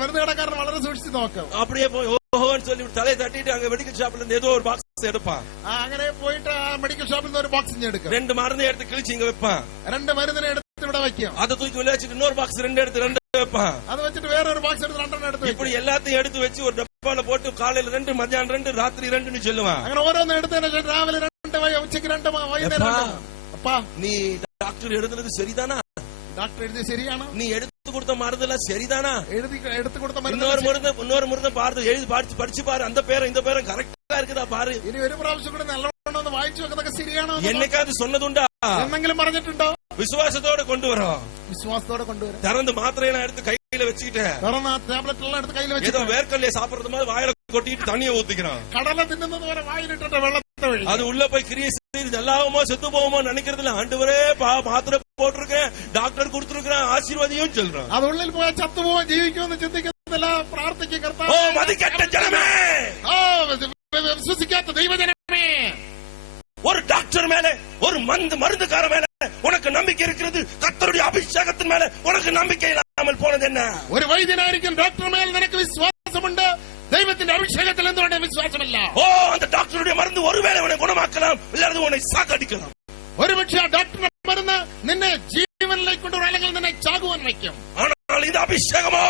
മരുന്ന് കടക്കാരൻ വളരെ സൂക്ഷിച്ച് നോക്കും. அப்படியே போய் ஓஹோன்னு சொல்லி தலையை தட்டிட்டு அங்க மெடிக்கல் ஷாப்ல இருந்து ஏதோ ஒரு பாக்ஸ் எடுப்பான், അങ്ങനെ പോയിട്ട് ആ മെഡിക്കൽ ഷോപ്പിൽ നിന്ന് ഒരു ബോക്സ് എടുക്കും, 2 மருந்தை எடுத்து கிழிச்சு இங்க வைப்பான், 2 മരുന്നിനെ എടുത്ത് ഇവിടെ വയ്ക്കും, அதை தூக்கி உள்ள வச்சுட்டு இன்னொரு பாக்ஸ் 2 எடுத்து 2 வைப்பான், അത് വെച്ചിട്ട് വേറെ ഒരു ബോക്സ് എടുത്ത് 2 എടുത്ത് വെക്കും. இப்படி எல்லாத்தையும் எடுத்து வச்சு ஒரு டப்பால போட்டு காலையில 2 மத்தியானம் 2 ராத்திரி 2ன்னு சொல்லுவான். അങ്ങനെ ഓരോന്നും എടുത്തതിന് ശേഷം രാവിലെ 2 ഉച്ചയ്ക്ക് 2 വൈകുന്നേരം 2. അപ്പാ, நீ டாக்டர் எழுதுனது சரிதானா? டாக்டர் எழுதி ശരിയാണോ? நீ எடுத்து கொடுத்த மருந்தெல்லாம் சரிதானா? എടുത്തു കൊടുത്ത இன்னொரு மருந்து பாரு, எழுதி படிச்சு பாரு, அந்த பேரும் இந்த பேரும் கரெக்டா இருக்குதா பாரு. ഇനി ഒരു പ്രാവശ്യം കൂടെ നല്ലോണം ഒന്ന് വായിച്ചു വെക്കുന്നതൊക്കെ ശരിയാണോ? என்னைக்காவது சொன்னதுண்டா? എന്തെങ്കിലും പറഞ്ഞിട്ടുണ്ടോ? விசுவாசத்தோட கொண்டு வரோம், വിശ്വാസത്തോടെ കൊണ്ടുവരും. திறந்து மாத்திரையெல்லாம் எடுத்து கையில வச்சுக்கிட்டு തുറന്ന ടാബ്ലറ്റ് എല്ലാം എടുത്ത് കയ്യിൽ ஏதோ വെച്ചിട്ട് வேர்க்கல்லையே சாப்பிடுறது மாதிரி வாயில கொட்டிட்டு தண்ணியை ஊத்திக்கிறான், കടല തിന്നുന്നത് പോലെ വായിലിട്ടിട്ട് വെള്ളത്തെ ഒഴി. அது உள்ள போய் கிரியை செய்து நல்லாவுமோ செத்து போவோமோ நினைக்கிறதுல ஆண்டவரே மாத்திரை போட்டிருக்கேன், டாக்டர் கொடுத்திருக்கிறேன், ஆசீர்வாதியும் சொல்றான். അത് ഉള്ളിൽ പോയാൽ ചത്തുപോവാൻ ജീവിക്കുമെന്ന് ചിന്തിക്കുന്നില്ല, പ്രാർത്ഥിക്കും ஓ കർത്താവേ. மதிக்கட்ட ஜனமே, ഓ വിശ്വസിക്കാത്ത ദൈവജനമേ, ஒரு டாக்டர் மேல ஒரு மருந்துக்கார மேல உனக்கு நம்பிக்கை இருக்கிறது, கர்த்தருடைய அபிஷேகத்தின் மேல உனக்கு நம்பிக்கை இல்லாமல் போனது என்ன? ഒരു വൈദ്യനായിരിക്കും ഡോക്ടർ മേൽ നിനക്ക് വിശ്വാസമുണ്ട്, ദൈവത്തിന്റെ അഭിഷേകത്തിൽ എന്തുകൊണ്ട് വിശ്വാസമില്ല? ஓ அந்த டாக்டருடைய மருந்து ஒருவேளை உன்னை குணமாக்கலாம், இல்லாத உன்னை சாகடிக்கலாம். ഒരുപക്ഷെ ആ ഡോക്ടറുടെ മരുന്ന് നിന്നെ ജീവനിലേക്ക് കൊണ്ടുവരും, അല്ലെങ്കിൽ നിന്നെ ചാകുവാൻ വയ്ക്കും. ஆனால் இந்த அபிஷேகமோ,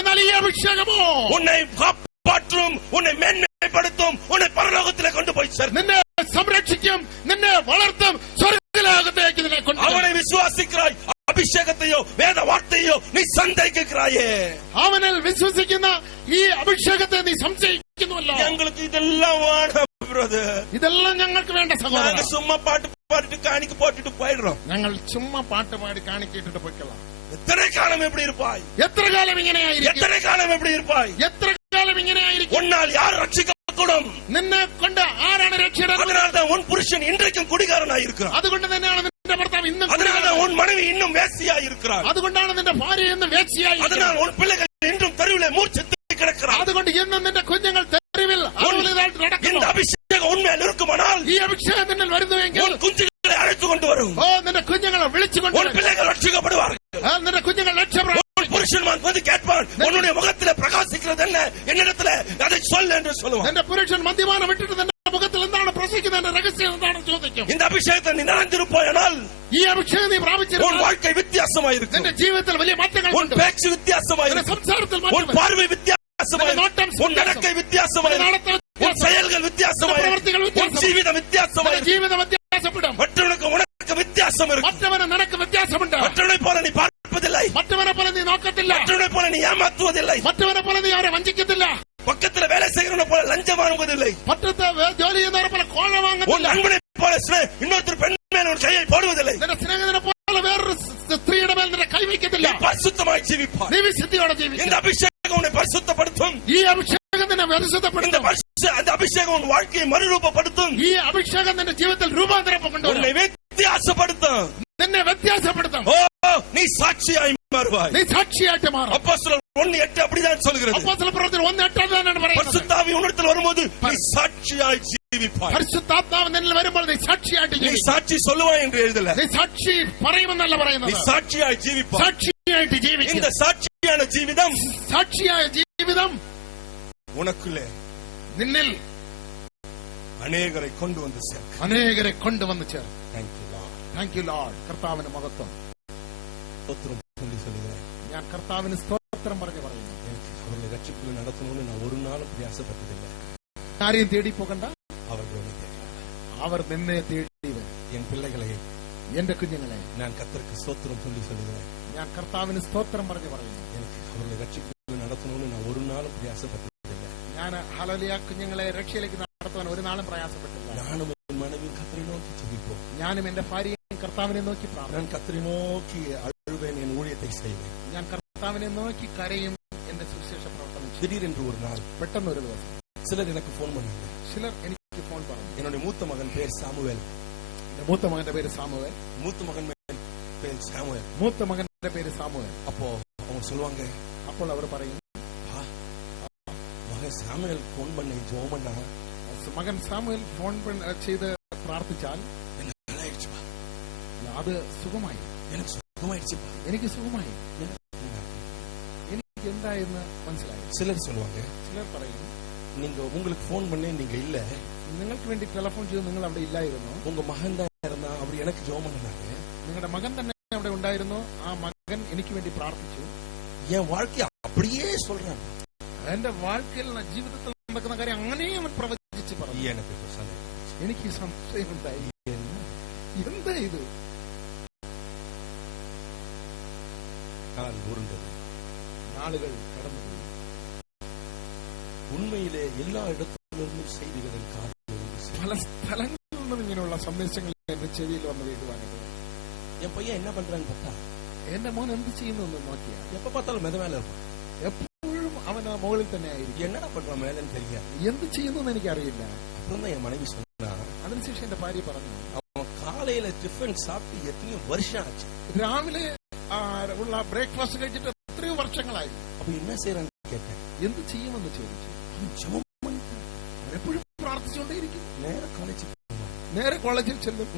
എന്നാൽ ഈ അഭിഷേകമോ உன்னை காப்பாற்றும், உன்னை மேன்மைப்படுத்தும், உன்னை பரலோகத்திலே கொண்டு போய் சேர்க்கும். നിന്നെ സംരക്ഷിക്കും, നിന്നെ വളർത്തും, സ്വർഗ്ഗലോകത്തേക്ക് നിന്നെ കൊണ്ടുപോകും. அவனை விசுவாசிக்கிறாய், அபிஷேகத்தையோ வேத வார்த்தையோ நீ சந்தேகிக்கிறாயே. അവനിൽ വിശ്വസിക്കുന്ന ഈ അഭിഷേകത്തെ നീ സംശയിക്കുന്നുവല്ലോ. எங்களுக்கு இதெல்லாம் வேணும் பிரதர், ഇതെല്ലാം ഞങ്ങൾക്ക് വേണ്ട நாங்க സഹോദരൻ. சும்மா பாட்டு பாடிட்டு காணிக்கு போட்டுட்டு போயிடுறோம். ഞങ്ങൾ ചുമ്മാ പാട്ട് പാടി കാണിക്കിട്ടിട്ട് പോയിക്കൊള്ളാം. எத்தனை காலம் எப்படி இருப்பாய்? എത്ര കാലം ഇങ്ങനെയായിരിക്കും? எத்தனை காலம் எப்படி இருப்பாய்? എത്ര കാലം ഇങ്ങനെയായിരിക്കും? உன்னால் யார் ரட்சிக்கப்படும்? നിന്നെ കൊണ്ട് ആരാണ് രക്ഷയിടുന്നത്? அதனால்தான் உன் புருஷன் இன்றைக்கும் குடிகாரனாய் இருக்கிறான், അതുകൊണ്ട് തന്നെയാണ് നിന്റെ ഭർത്താവ് ഇന്നും அதனால்தான் உன் மனைவி இன்னும் வேசியாய் இருக்கிறார், അതുകൊണ്ടാണ് നിന്റെ ഭാര്യ എന്നും വേശ്യയായി, அதனால் உன் பிள்ளைகள் இன்றும் தெருவிலே மூர்ச்சத்து கிடக்கிறார். അതുകൊണ്ട് എന്നും നിന്റെ കുഞ്ഞുങ്ങൾ തെരുവിൽ അറുപതായിട്ട് നടക്കുന്നു. இந்த அபிஷேகம் உண்மையில் இருக்குமானால் ഈ അഭിഷേകം നിന്നിൽ വരുന്നുവെങ്കിൽ உன் குஞ்சுகளை அழைத்து கொண்டு வரும், ഓ നിന്റെ കുഞ്ഞുങ്ങളെ വിളിച്ചുകൊണ്ട് உன் பிள்ளைகள் ரட்சிக்கப்படுவார்கள், നിന്റെ കുഞ്ഞുങ്ങൾ രക്ഷപ്പെടും. உன் புருஷன்மான் வந்து கேட்பான், உன்னுடைய முகத்திலே பிரகாசிக்கிறது என்ன, என்னிடத்துல அதை சொல் என்று சொல்லுவான். നിന്റെ പുരുഷൻ മദ്യപാനം വിട്ടിട്ട് നിന്റെ മുഖത്തിൽ എന്താണ് പ്രസവിക്കുന്നതിന്റെ രഹസ്യം എന്താണെന്ന് ചോദിക്കും. இந்த அபிஷேகத்தை நீ நிறைந்திருப்பாயானால் ഈ അഭിഷേകം നീ உன் പ്രാപിച്ചിരുന്നാൽ வாழ்க்கை வித்தியாசமாயிருக்கும், നിന്റെ ജീവിതത്തിൽ വലിയ മാറ്റങ്ങൾ உன் பேச்சு നിന്റെ வித்தியாசமாயிருக்கும், സംസാരത്തിൽ உன் മാറ്റം, பார்வை வித்தியாசமாயிருக்கும், உன் நடக்கை வித்தியாசமாயிருக்கும், உன் செயல்கள் வித்தியாசமாயிருக்கும், உன் ஜீவிதம் வித்தியாசமாயிருக்கும், ജീവിതം വ്യത്യാസപ്പെടും. மற்றவனுக்கு உனக்கு வித்தியாசம் இருக்கும், മറ്റവന് നിനക്ക് വ്യത്യാസമുണ്ട്. மற்றவனை போல நீ பார்ப்பதில்லை, മറ്റവനെ പോലെ നീ നോക്കത്തില്ല, மற்றவனை போல நீ ஏமாற்றுவதில்லை, മറ്റവനെ പോലെ നീ അവരെ വഞ്ചിക്കത്തില്ല, பக்கத்துல வேலை செய்கிறவனை போல லஞ்சம் வாங்குவதில்லை, പട്ടത്തെ ജോലി ചെയ്യുന്നവരെ പോലെ കോഴ உன் വാങ്ങത്തില്ല, நண்பனை போல இன்னொருத்தர் பெண் மேல ஒரு கையை போடுவதில்லை, നിന്റെ സ്നേഹിതനെ പോലെ വേറൊരു സ്ത്രീയുടെ മേൽ നിന്റെ കൈവയ്ക്കത്തില്ല. பரிசுத்தமாய் ஜீவிப்பார். നീ വിശുദ്ധിയോടെ ജീവിക്കും. இந்த அபிஷேகம் உன்னை பரிசுத்தப்படுத்தும், ഈ അഭിഷേകം നിന്നെ இந்த പരിശുദ്ധപ്പെടുത്തും. அந்த அபிஷேகம் உன் வாழ்க்கையை மறுரூபப்படுத்தும், ഈ അഭിഷേകം നിന്റെ ജീവിതത്തിൽ രൂപാന്തരം കൊണ്ടുവരും. உன்னை வித்தியாசப்படுத்தும், നിന്നെ വ്യത്യാസപ്പെടുത്തും. ஓ நீ சாட்சியாய் மாறுவாய். നീ സാക്ഷിയായിട്ട് മാറും. அப்போஸ்தலர் 1:8 அப்படிதான் சொல்கிறது. അപ്പോസ്തല പ്രവൃത്തി 1:8 എന്നാണ് പറയുന്നത്. பரிசுத்தாவி உன்னிடத்தில் வரும்போது நீ சாட்சியாய் ஜீவிப்பாய். പരിശുദ്ധാത്മാവ് നിന്നിൽ വരുമ്പോൾ നീ സാക്ഷിയായിട്ട് நீ ജീവിക്കും. சாட்சி சொல்லுவாய் என்று எழுதல, നീ സാക്ഷി പറയുമെന്നല്ല நீ പറയുന്നത്. சாட்சியாய் ஜீவிப்பாய். സാക്ഷിയായിട്ട് ജീവിക്കും. இந்த சாட்சியான ஜீவிதம் സാക്ഷിയായ ജീവിതം உனக்குள்ளே നിന്നിൽ அநேகரை கொண்டு வந்து சேர்க்கும். അനേകരെ കൊണ്ടുവന്ന് ചേർക്കും. Thank you Lord. Thank you Lord. കർത്താവിന് മഹത്വം. ஸ்தோத்திரம் சொல்லி சொல்லுகிறேன். ഞാൻ കർത്താവിന് സ്തോത്രം പറഞ്ഞു പറയുന്നു. அவர்களை ரட்சிப்புல நடத்தணும்னு நான் ஒரு நாளும் பிரயாசப்பட்டதில்லை. ആരെയും തേടി പോകണ്ട, அவர்கள் என்னை தேடுகிறார்கள். അവർ നിന്നെ തേടി വരും. என் பிள்ளைகளை എന്റെ കുഞ്ഞുങ്ങളെ நான் கர்த்தருக்கு ஸ்தோத்திரம் சொல்லி சொல்லுகிறேன். ഞാൻ കർത്താവിന് സ്തോത്രം പറഞ്ഞു പറയുന്നു. எனக்கு அவர்களை ரட்சிப்புல நடத்தணும்னு நான் ஒரு நாளும் பிரயாசப்பட்டதில்லை. ഞാൻ ഞാൻ ഹല്ലേലൂയ കുഞ്ഞുങ്ങളെ രക്ഷയിലേക്ക് നടത്തുവാൻ ഒരു നാളും പ്രയാസപ്പെട്ടില്ല. நானும் என் மனைவியும் கர்த்தரை நோக்கி ஜெபிப்போம். ഞാനും എന്റെ ഭാര്യയും കർത്താവിനെ നോക്കി പ്രാർത്ഥിക്കും. நான் கர்த்தரை நோக்கி அழுவேன், என் ஊழியத்தை செய்வேன். ഞാൻ കർത്താവിനെ നോക്കി കരയും, എന്റെ സുവിശേഷ പ്രവർത്തനം ചെയ്യും. திடீரென்று ஒரு நாள் പെട്ടെന്ന് ഒരു ദിവസം சிலர் எனக்கு போன் பண்ணாங்க. ചിലർ എനിക്ക് ഫോൺ പറഞ്ഞു. என்னுடைய மூத்த மகன் பேர் சாமுவேல். എന്റെ മൂത്ത മകന്റെ പേര് സാമുവേൽ. மூத்த மகன் பேர் சாமுவேல். മൂത്ത മകന്റെ പേര് സാമുവേൽ. அப்போ அவங்க சொல்லுவாங்க, അപ്പോൾ അവർ പറയും, மகன் சாமுவேல் போன் பண்ணி ஜெபம் பண்ணா മകൻ സാമുവേൽ ഫോൺ ചെയ്ത് പ്രാർത്ഥിച്ചാൽ അത് സുഖമായി, எனக்கு சுகமாயிடுச்சுப்பா, എനിക്ക് സുഖമായി, എനിക്ക് എന്തായെന്ന് മനസ്സിലായി. சிலர் சொல்லுவாங்க, ചിലർ പറയും, நீங்க உங்களுக்கு போன் பண்ணி நீங்க இல்ல, നിങ്ങൾക്ക് വേണ്ടി ടെലിഫോൺ ചെയ്ത് നിങ്ങൾ അവിടെ ഇല്ലായിരുന്നു, உங்க மகன் தான் இருந்தா அவர் எனக்கு ஜெபம் பண்ணாங்க, നിങ്ങളുടെ മകൻ തന്നെ അവിടെ ഉണ്ടായിരുന്നു, ആ മകൻ എനിക്ക് വേണ്ടി പ്രാർത്ഥിച്ചു. என் வாழ்க்கைய அப்படியே சொல்றாங்க. എന്റെ வாழ்க்கைയിൽ ജീവിതത്തിൽ നടക്കുന്ന കാര്യം അങ്ങനെ അവൻ പ്രവചിച്ച് പറഞ്ഞു. எனக்கு എനിക്ക് സംശയമുണ്ടായി, എന്താ ഇത്? നാളുകൾ കടന്നുപോയി. உண்மையிலே எல்லா இடத்திலிருந்தும் செய்திகளில் പല സ്ഥലങ്ങളിൽ നിന്നും ഇങ്ങനെയുള്ള സന്ദേശങ്ങൾ എന്റെ ചെവിയിൽ വന്ന് വീഴുവാനുണ്ട്. என் பையன் என்ன பண்றான்னு பார்த்தா, എന്റെ മോൻ എന്ത് ചെയ്യുന്നു എന്ന് നോക്കിയാ எப்ப பார்த்தாலும் மெத மேல இருப்பான். എപ്പോഴും അവൻ ആ മുകളിൽ തന്നെ ആയിരിക്കും. என்னடா பண்றான் மேலன்னு தெரியாது. എന്ത് ചെയ്യുന്നു എന്ന് എനിക്കറിയില്ല. அப்புறம் தான் என் மனைவி சொன்னா, അതിനുശേഷം എന്റെ ഭാര്യ പറഞ്ഞു, அவன் காலையில டிஃபன் சாப்பிட்டு எத்தனையோ வருஷம் ஆச்சு, രാവിലെ ഉള്ള ബ്രേക്ക്ഫാസ്റ്റ് കഴിച്ചിട്ട് എത്രയോ വർഷങ്ങളായി. அப்ப என்ன செய்யறான்னு கேட்டேன். എന്ത് ചെയ്യുമെന്ന് ചോദിച്ചു. அவன் ஜெபம் பண்ணிட்டு എപ്പോഴും പ്രാർത്ഥിച്ചുകൊണ്ടേയിരിക്കും. நேர காலேஜ் കോളേജിൽ ചെല്ലും,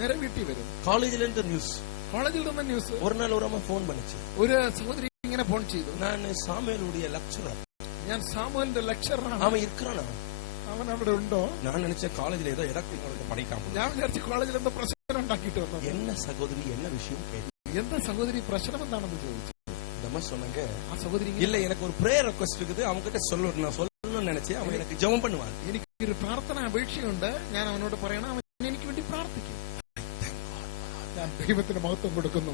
நேர വീട്ടിൽ വരും. காலேஜ்ல இருந்து நியூஸ், കോളേജിൽ നിന്ന് ന്യൂസ്. ஒரு நாள் ஒரு அம்மா போன் பண்ணிச்சு, ഒരു സഹോദരി ഇങ്ങനെ ഫോൺ ചെയ്തു, நான் சாமுவேலுடைய லெக்சரர், ഞാൻ സാമുവേലിന്റെ ലെക്ചറാണ്, அவன் இருக்கிறானா, അവൻ അവിടെ ഉണ്ടോ? நான் நினைச்சேன் காலேஜ்ல ஏதோ இடத்துக்கு படிக்காம, ഞാൻ വിചാരിച്ചു കോളേജിൽ എന്തോ പ്രശ്നം ഉണ്ടാക്കിയിട്ട് വന്നു. என்ன சகோதரி என்ன விஷயம் கேட்டு, എന്താ സഹോദരി പ്രശ്നം എന്താണെന്ന് ചോദിച്ചു. நம்ம சொன்னாங்க, ആ സഹോദരി இல்ல எனக்கு ஒரு பிரேயர் ரெக்வெஸ்ட் இருக்குது, அவங்க கிட்ட சொல்லணும், நான் சொல்லணும்னு நினைச்சேன், அவங்க எனக்கு ஜெபம் பண்ணுவாங்க, എനിക്കൊരു പ്രാർത്ഥന അപേക്ഷയുണ്ട്, ഞാൻ അവനോട് പറയണം, അവൻ എനിക്ക് വേണ്ടി പ്രാർത്ഥിക്കും. ഞാൻ ദൈവത്തിന് മഹത്വം കൊടുക്കുന്നു.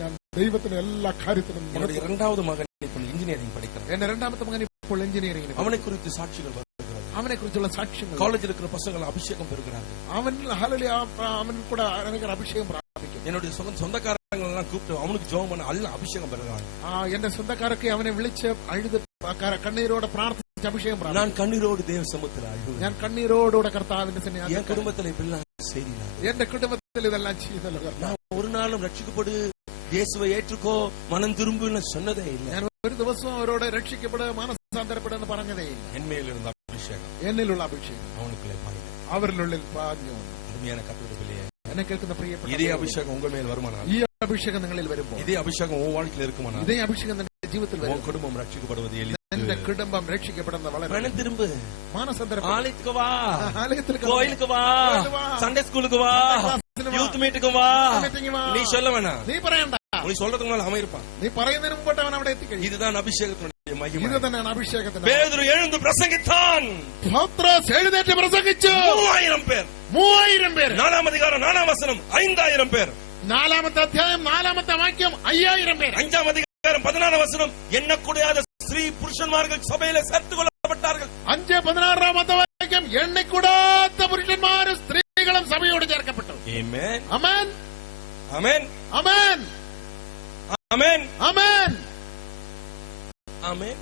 ഞാൻ ദൈവത്തിന് എല്ലാ കാര്യത്തിനും. என்னுடைய இரண்டாவது மகன் இப்போ இன்ஜினியரிங் படிக்கிறான். എന്റെ രണ്ടാമത്തെ മകൻ ഇപ്പോൾ എഞ്ചിനീയറിംഗിന്. அவனை குறித்து சாட்சிகள் வருகிறது. അവനെ കുറിച്ചുള്ള സാക്ഷ്യങ്ങൾ. காலேஜில் இருக்கிற பசங்க அபிஷேகம் பெறுகிறார்கள். അവൻ കൂടെ അനേക അഭിഷേകം പ്രാപിക്കും. என்னுடைய சொந்தக்காரங்க எல்லாம் கூப்பிட்டு அவனுக்கு ஜெபம் பண்ண அல்ல அபிஷேகம் பெறுகிறாங்க. എന്റെ സ്വന്തക്കാരൊക്കെ അവനെ വിളിച്ച് അഴുത് കണ്ണീരോടെ പ്രാർത്ഥിച്ച് അഭിഷേകം പ്രാപിക്കും. நான் கண்ணீரோடு தேவ சமூகத்தில் அழுது. ഞാൻ കണ്ണീരോടുകൂടെ കർത്താവിന്റെ സന്നിധിയിൽ. என் குடும்பத்தில் இப்படிலாம் செய்திല്ല. എന്റെ കുടുംബത്തിൽ ഇതെല്ലാം ചെയ്യുന്നല്ലോ. நான் ஒரு நாளும் ரட்சிக்கப்படு, இயேசுவை ஏற்றுக்கோ, மனம் திரும்புன்னு சொன்னதே இல்லை. ഞാൻ ഒരു ദിവസവും അവരോട് രക്ഷിക്കപ്പെടുക, മാനസാന്തരപ്പെടുക പറഞ്ഞതേ ഇല്ല. என்மேல் இருந்த அபிஷேகம், എന്നിലുള്ള അഭിഷേകം அவனுக்குள்ளே பாய்ந்தது. അവരിലുള്ളിൽ പാഞ്ഞു വന്നു. அருமையான கர்த்தருடைய பிள்ளையே, എന്നെ കേൾക്കുന്ന പ്രിയപ്പെട്ട, இதே அபிஷேகம் உங்க மேல் வருமானால், ഈ അഭിഷേകം നിങ്ങളിൽ വരുമ്പോൾ, இதே அபிஷேகம் உன் வாழ்க்கையில் இருக்குமானால், ഇതേ അഭിഷേകം നിന്റെ ജീവിതത്തിൽ വരും, உன் குடும்பம் ரட்சிக்கப்படுவது எளிது. എന്റെ കുടുംബം രക്ഷിക്കപ്പെടുന്ന വളരെ. மனம் திரும்பு, മാനസാന്തരം. ஆலயத்துக்கு வா, ആലയത്തിലേക്ക്, கோயிலுக்கு வா, சண்டே ஸ்கூலுக்கு வா, யூத் மீட்டுக்கு வா. நீ சொல்ல வேணாம், നീ പറയണ്ട. நீ சொல்றதுக்கு முன்னால அவன் இருப்பான். നീ പറയുന്നതിന് മുമ്പോട്ട് അവൻ അവിടെ എത്തിക്കഴിയും. இதுதான் அபிஷேகத்தினுடைய மகிமை. ഇത് തന്നെയാണ് അഭിഷേകത്തിന്. பேதுரு எழுந்து பிரசங்கித்தான். പത്രോസ് എഴുന്നേറ്റ് പ്രസംഗിച്ചു. 3000 பேர். 3000 പേര്. 4-ാം அதிகாரம் 4-ാം വചനം 5000 പേർ. 4-ാമത്തെ അധ്യായം 4-ാമത്തെ വാക്യം 5000 പേര്. 5-ാം அதிகாரம் 16-ാം വചനം എണ്ണക്കൂടാതെ സ്ത്രീ പുരുഷന്മാർക്ക് സഭയിലെ ചേർത്ത് കൊള്ളപ്പെട്ടാர்கள். 5:16 വാക്യം എണ്ണിക്കൂടാത്ത പുരുഷന്മാരും സ്ത്രീകളും സഭയോട് ചേർക്കപ്പെട്ടു. ആമേൻ, ആമേൻ, ആമേൻ, ആമേൻ, ആമേൻ, ആമേൻ, ആമേൻ.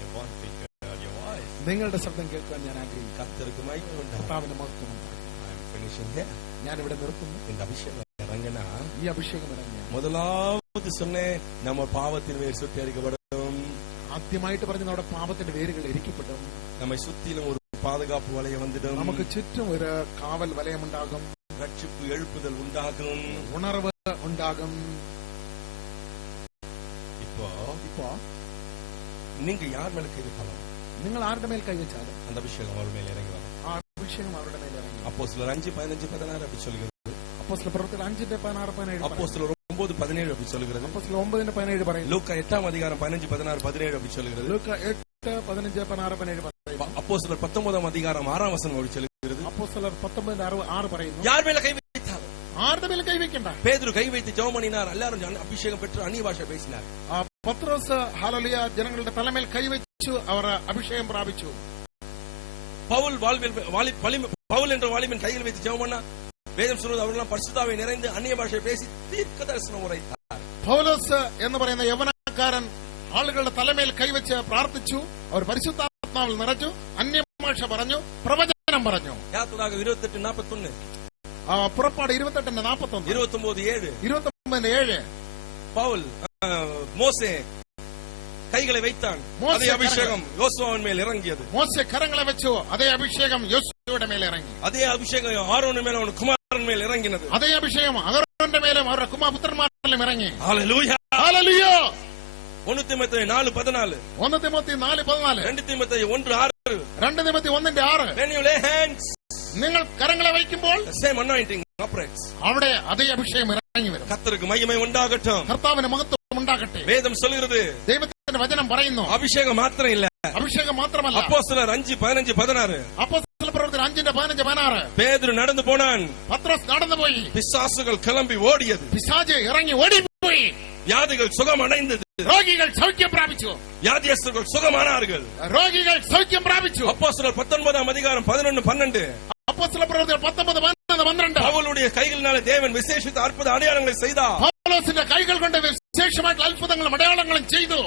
I want to hear your voice. നിങ്ങളുടെ ശബ്ദം കേൾക്കാൻ ഞാൻ ആഗ്രഹിക്കുന്നു. കർത്തർക്ക് മഹിമ ഉണ്ടാകട്ടെ. കർത്താവിന്റെ മഹത്വം ഉണ്ടാകട്ടെ. I am finishing here. ഞാൻ ഇവിടെ നിർത്തുന്നു. இந்த அபிஷேகம் இறங்கினா, ഈ അഭിഷേകം ഇറങ്ങിയ முதலாவது சொன்னேன், நம்ம பாவத்தின் வேர் சுட்டி அடிக்கப்படும். ആദ്യമായിട്ട് പറഞ്ഞു, നമ്മുടെ പാപത്തിന്റെ വേരുകൾ എരിക്കപ്പെടും. நம்மை சுத்திலும் ஒரு பாதுகாப்பு வளையம் வந்துடும். നമുക്ക് ചുറ്റും ഒരു കാവൽ വലയമുണ്ടാകും. ரட்சிப்பு எழுப்புதல் உண்டாகும். ഉണർവ് ഉണ്ടാകും. இப்போ நீங்க யார் மேல கை வைத்தாலும், നിങ്ങൾ ആരുടെ മേൽ കൈവച്ചാലും அந்த அபிஷேகம் அவர் மேல இறங்கி வரும். ആ അഭിഷേകം അവരുടെ മേൽ ഇറങ്ങി. அப்போஸ்தலர் 5:15-16 அப்படி சொல்கிறது. അപ്പോസ്തല പ്രവൃത്തികൾ 5:16-17. அப்போஸ்தலர் 9:17 அப்படி சொல்கிறது. അപ്പോസ്തല 9:17 പറയുന്നു. லூக்கா 8-ாம் அதிகாரம் 15-16-17 அப்படி சொல்கிறது. ലൂക്ക 8:15-16-17 പറയുന്നു. அப்போஸ்தலர் 19-ாம் அதிகாரம் 6-ாம் வசனம் அப்படி சொல்கிறது. അപ്പോസ്തലർ 19:6 പറയുന്നു. யார் மேல கை வைத்தாலும், ആരുടെ മേൽ കൈവയ്ക്കണ്ട. பேதுரு கை வைத்து ஜெபம் பண்ணினார். எல்லாரும் அபிஷேகம் பெற்று அந்நிய பாஷை பேசினார். പത്രോസ് ഹല്ലേലൂയ ജനങ്ങളുടെ തലമേൽ കൈവച്ചു അവർ അഭിഷേകം പ്രാപിച്ചു. பவுல் என்ற வாலிபன் கையில் வைத்து ஜெபம் பண்ணா வேதம் சொல்வது அவர்கள் பரிசுத்தாவை நிறைந்து அந்நிய பாஷை பேசி தீர்க்க தரிசனம் உரைத்தார். പൗലോസ് എന്ന് പറയുന്ന യവനക്കാരൻ ആളുകളുടെ തലമേൽ കൈവച്ച് പ്രാർത്ഥിച്ചു. അവർ പരിശുദ്ധാത്മാവിൽ നിറച്ചു, അന്യഭാഷ പറഞ്ഞു, പ്രവചനം പറഞ്ഞു. യാത്രയാക 28:41 പുറപ്പാട് 28:41 29:7 பவுல் மோசே கைகளை வைத்தான், அதே அபிஷேகம் யோசுவாவின் மேல் இறங்கியது. மோசே கரங்களை வச்சு அதே அபிஷேகம் யோசுவாவின் மேல் இறங்கி, அதே அபிஷேகம் ஆரோன் மேல் அவன் குமாரன் மேல் இறங்கினது. அதே அபிஷேகம் ஆரோன் மேலும் அவருடைய குமாரபுத்திரன்மாரிலும் இறங்கி. ஹல்லேலூயா ஹல்லேலூயா. 1 தீமோத்தேயு 4:14 1 தீமோத்தேயு 4:14 2 தீமோத்தேயு 1:6 2 தீமോത്തேയു 1:6 When you lay hands, നിങ്ങൾ കരങ്ങളെ വയ്ക്കുമ്പോൾ the same anointing operates. അവിടെ അതே അഭിഷേകം ഇറങ്ങി വരും. கர்த்தருக்கு மகிமை உண்டாகட்டும், കർത്താവിന് മഹത്വം ഉണ്ടാകട്ടെ. வேதம் சொல்கிறது, ദൈവത്തിന്റെ വചനം പറയുന്നു, அபிஷேகம் மாத்திரம் இல்ல, അഭിഷേകം മാത്രമല്ല. அப்போஸ்தலர் 5:15-16 അപ്പോസ്തല പ്രവൃത്തി 5:15-16 பேதுரு நடந்து போனான், പത്രോസ് നടന്നുപോയി, பிசாசுகள் கிளம்பி ஓடியது, പിശാച് ഇറങ്ങി ഓടിപ്പോയി, வியாதிகள் சுகம் அடைந்தது, രോഗികൾ സൗഖ്യം പ്രാപിച്ചു, வியாதியஸ்தர்கள் சுகமானார்கள். രോഗികൾ സൗഖ്യം പ്രാപിച്ചു. அப்போஸ்தலர் 19:11-12 അപ്പോസ്തല പ്രവൃത്തി 19:12 பவுலுடைய கைகளினாலே தேவன் விசேஷித்த அற்புத அடையாளங்களை செய்தார். പൗലോസിന്റെ കൈകൾ കൊണ്ട് വിശേഷമായിട്ടുള്ള അത്ഭുതങ്ങളും അടയാളങ്ങളും ചെയ്തു.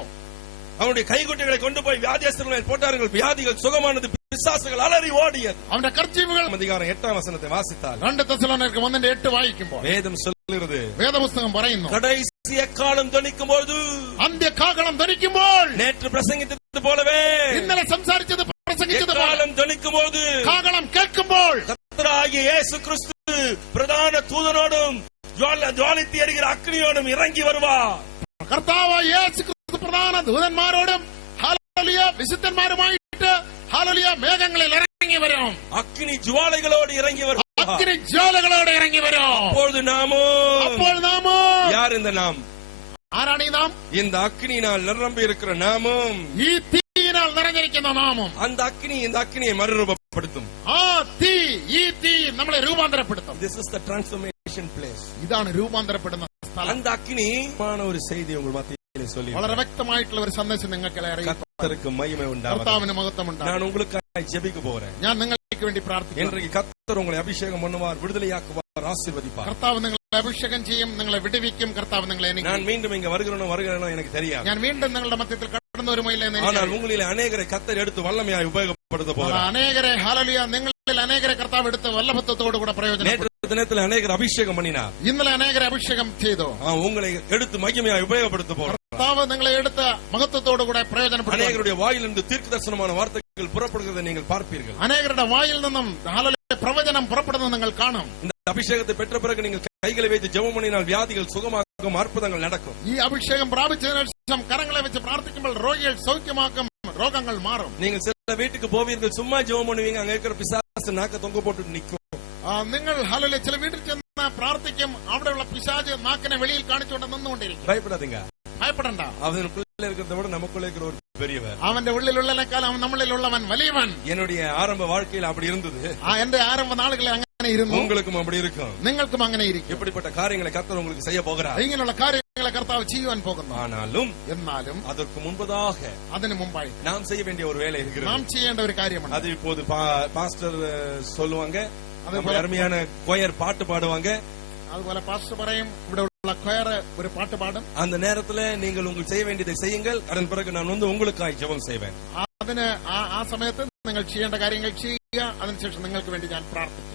அவனுடைய கைகுட்டைகளை கொண்டு போய் வியாதியஸ்தர்கள் போட்டார்கள், வியாதிகள் சுகமானது, பிசாசுகள் அலறி ஓடியது. അവന്റെ കർച്ചീവുകൾ அதிகாரம் 8 வசனத்தை வாசித்தால் 2 தெசലോനിക്കർ 1:8 വായിക്കുമ്പോൾ வேதம் சொல்கிறது, വേദപുസ്തകം പറയുന്നു, கடைசி எக்காலம் தொனிக்கும் போது, അന്ത്യകാഹളം ധ്വനിക്കുമ്പോൾ, நேற்று பிரசங்கித்தது போலவே, ഇന്നലെ സംസാരിച്ചത് പ്രസംഗിച്ചത് പോലെ, எக்காலம் தொனிக்கும் போது, കാഹളം കേൾക്കുമ്പോൾ, கர்த்தராகிய இயேசு கிறிஸ்து பிரதான தூதனோடும் ஜுவாலித்து எரிகிற அக்னியோடும் இறங்கி வருவார். കർത്താവായ യേശു ക്രിസ്തു പ്രധാന ദൂതന്മാരോടും ഹല്ലേലൂയ വിശുദ്ധന്മാരുമായിട്ട് ഹല്ലേലൂയ മേഘങ്ങളിൽ ഇറങ്ങി വരും. அக்னி ஜுவாலைகளோடு இறங்கி வரும். അഗ്നി ജ്വാലകളോടെ ഇറങ്ങി വരും. அப்பொழுது അപ്പോൾ നാമോ, யார் இந்த நாம்? ആരാണ് ഈ നാം? இந்த அக்னியினால் நிரம்பி இருக்கிற நாமும், ഈ തീയിനാൽ നിറഞ്ഞിരിക്കുന്ന നാമും. அந்த அக்னி இந்த அக்னியை மறுரூபப்படுத்தும். ആ തീ, ഈ തീ നമ്മളെ രൂപാന്തരപ്പെടുത്തും. This is the transformation place. ഇതാണ് രൂപാന്തരപ്പെടുന്ന സ്ഥലം. அந்த அக்னி ஒரு செய்தி உங்கள் மத்தியிலே சொல்லி വളരെ വ്യക്തമായിട്ടുള്ള ഒരു സന്ദേശം നിങ്ങൾക്ക് അറിയിക്കും. கர்த்தருக்கு மகிமை உண்டாவதாக. കർത്താവിന് മഹത്വം ഉണ്ടാകും. நான் உங்களுக்காக ஜெபிக்க போறேன். ഞാൻ നിങ്ങൾക്ക് വേണ്ടി പ്രാർത്ഥിക്കും. இன்றைக்கு கர்த்தர் உங்களை அபிஷேகம் பண்ணுவார், விடுதலையாக்குவார், ஆசீர்வதிப்பார். കർത്താവ് നിങ്ങളെ അഭിഷേകം ചെയ്യും, നിങ്ങളെ വിടുവിക്കും. കർത്താവ് നിങ്ങളെ நான் மீண்டும் இங்க வருகிறேனோ எனக்கு தெரியாது. ഞാൻ വീണ്ടും നിങ്ങളുടെ മധ്യത്തിൽ കടന്നു വരുമോ ഇല്ലെന്ന് ஆனால் എനിക്കറിയാം. உங்களிலே அநேகரை கர்த்தர் எடுத்து வல்லமையாய் உபயோகப்படுத்த போகிறார். അനേകരെ ഹല്ലേലൂയ നിങ്ങളിൽ അനേകരെ കർത്താവ് എടുത്ത് വല്ലഭത്വത്തോടു കൂടെ പ്രയോജനം. நேற்று தினத்தில் அநேகர் அபிஷேகம் பண்ணினார். ഇന്നലെ അനേകരെ അഭിഷേകം ചെയ്തു. உங்களை எடுத்து மகிமையாய் உபயோகப்படுத்த போகிறார். കർത്താവ് നിങ്ങളെ എടുത്ത് മഹത്വത്തോടു കൂടെ പ്രയോജനപ്പെടുത്തും. அநேகருடைய வாயிலிருந்து தீர்க்கதரிசனமான வார்த்தைகள் புறப்படுகிறதை நீங்கள் பார்ப்பீர்கள். അനേകരുടെ വായിൽ നിന്നും ഹല്ലേലൂയ പ്രവചനം പുറപ്പെടുന്നത് നിങ്ങൾ കാണും. இந்த அபிஷேகத்தை பெற்ற பிறகு நீங்கள் கைகளை வைத்து ஜெபம் பண்ணினால் வியாதிகள் சுகமாகும், அற்புதங்கள் நடக்கும். ഈ അഭിഷേകം പ്രാപിച്ചതിനു ശേഷം കരങ്ങളെ വെച്ച് പ്രാർത്ഥിക്കുമ്പോൾ രോഗികൾ സൗഖ്യമാക്കും, രോഗങ്ങൾ മാറും. நீங்கள் சில வீட்டுக்கு போவீர்கள், சும்மா ஜெபம் பண்ணுவீங்க, அங்க இருக்கிற பிசாசு நாக்க தொங்க போட்டு நிக்கும். നിങ്ങൾ ഹല്ലേലൂയ ചില വീട്ടിൽ ചെന്ന് പ്രാർത്ഥിക്കും, അവിടെയുള്ള പിശാച് നാക്കിനെ വെളിയിൽ കാണിച്ചുകൊണ്ട് നിന്നുകൊണ്ടിരിക്കും. பயப்படாதீங்க, ഭയപ്പെടണ്ട. அவனுக்குள்ள இருக்கிறத விட நமக்குள்ள இருக்கிற ஒரு பெரியவர். അവന്റെ ഉള്ളിലുള്ളതിനേക്കാൾ അവൻ നമ്മളിലുള്ളവൻ വലിയവൻ. என்னுடைய ஆரம்ப வாழ்க்கையில் அப்படி இருந்தது. എന്റെ ആരംഭ നാളുകളിൽ അങ്ങനെ ഇരുന്നു. உங்களுக்கும் அப்படி இருக்கும். നിങ്ങൾക്കും അങ്ങനെ ഇരിക്കും. இப்படிப்பட்ட காரியங்களை கர்த்தர் உங்களுக்கு செய்ய போகிறார். ഇങ്ങനെയുള്ള കാര്യങ്ങളെ കർത്താവ് ചെയ്യുവാൻ പോകുന്നു. ஆனாலும் എന്നാലും அதற்கு முன்பதாக അതിനു മുമ്പായി நாம் செய்ய வேண்டிய ஒரு வேலை இருக்கிறது. നാം ചെയ്യേണ്ട ഒരു കാര്യമാണ്. அது இப்போது பாஸ்டர் சொல்லுவாங்க, நம்ம அருமையான கொயர் பாட்டு பாடுவாங்க. അതുപോലെ പാസ്റ്റർ പറയും, ഇവിടെ ഉള്ള കൊയർ ഒരു പാട്ട് പാടും. அந்த நேரத்துல நீங்கள் உங்களுக்கு செய்ய வேண்டியதை செய்யுங்கள், அதன் பிறகு நான் உங்களுக்காய் ஜெபம் செய்வேன். അതിന് ആ സമയത്ത് നിങ്ങൾ ചെയ്യേണ്ട കാര്യങ്ങൾ ചെയ്യുക, അതിനുശേഷം നിങ്ങൾക്ക് വേണ്ടി ഞാൻ പ്രാർത്ഥിക്കും.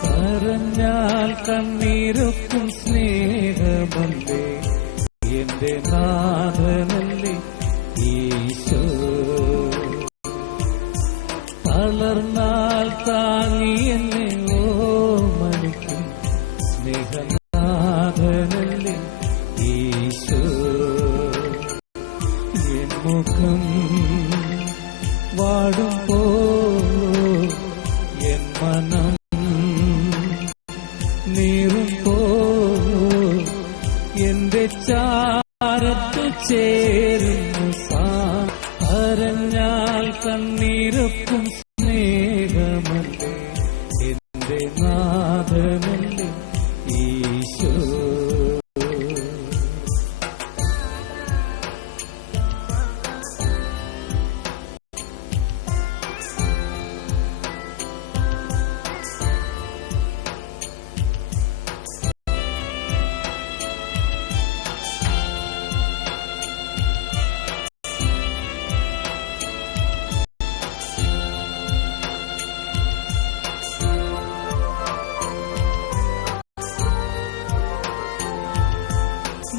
കരഞ്ഞാൽ കണ്ണീരൊക്കും സ്നേഹമല്ലേ എന്റെ നാഥനല്ലേ ഈശോ, തളർന്നാൽ താങ്ങി എന്നെ ഓർമ്മണിക്കും സ്നേഹനാഥനല്ലേ ഈശോ, എൻ മുഖം വാടുമ്പോ എൻ മനം നീറുമ്പോ എന്റെ ചാരത്തു എന്റെ നാഥനല്ലേ ഈശോ.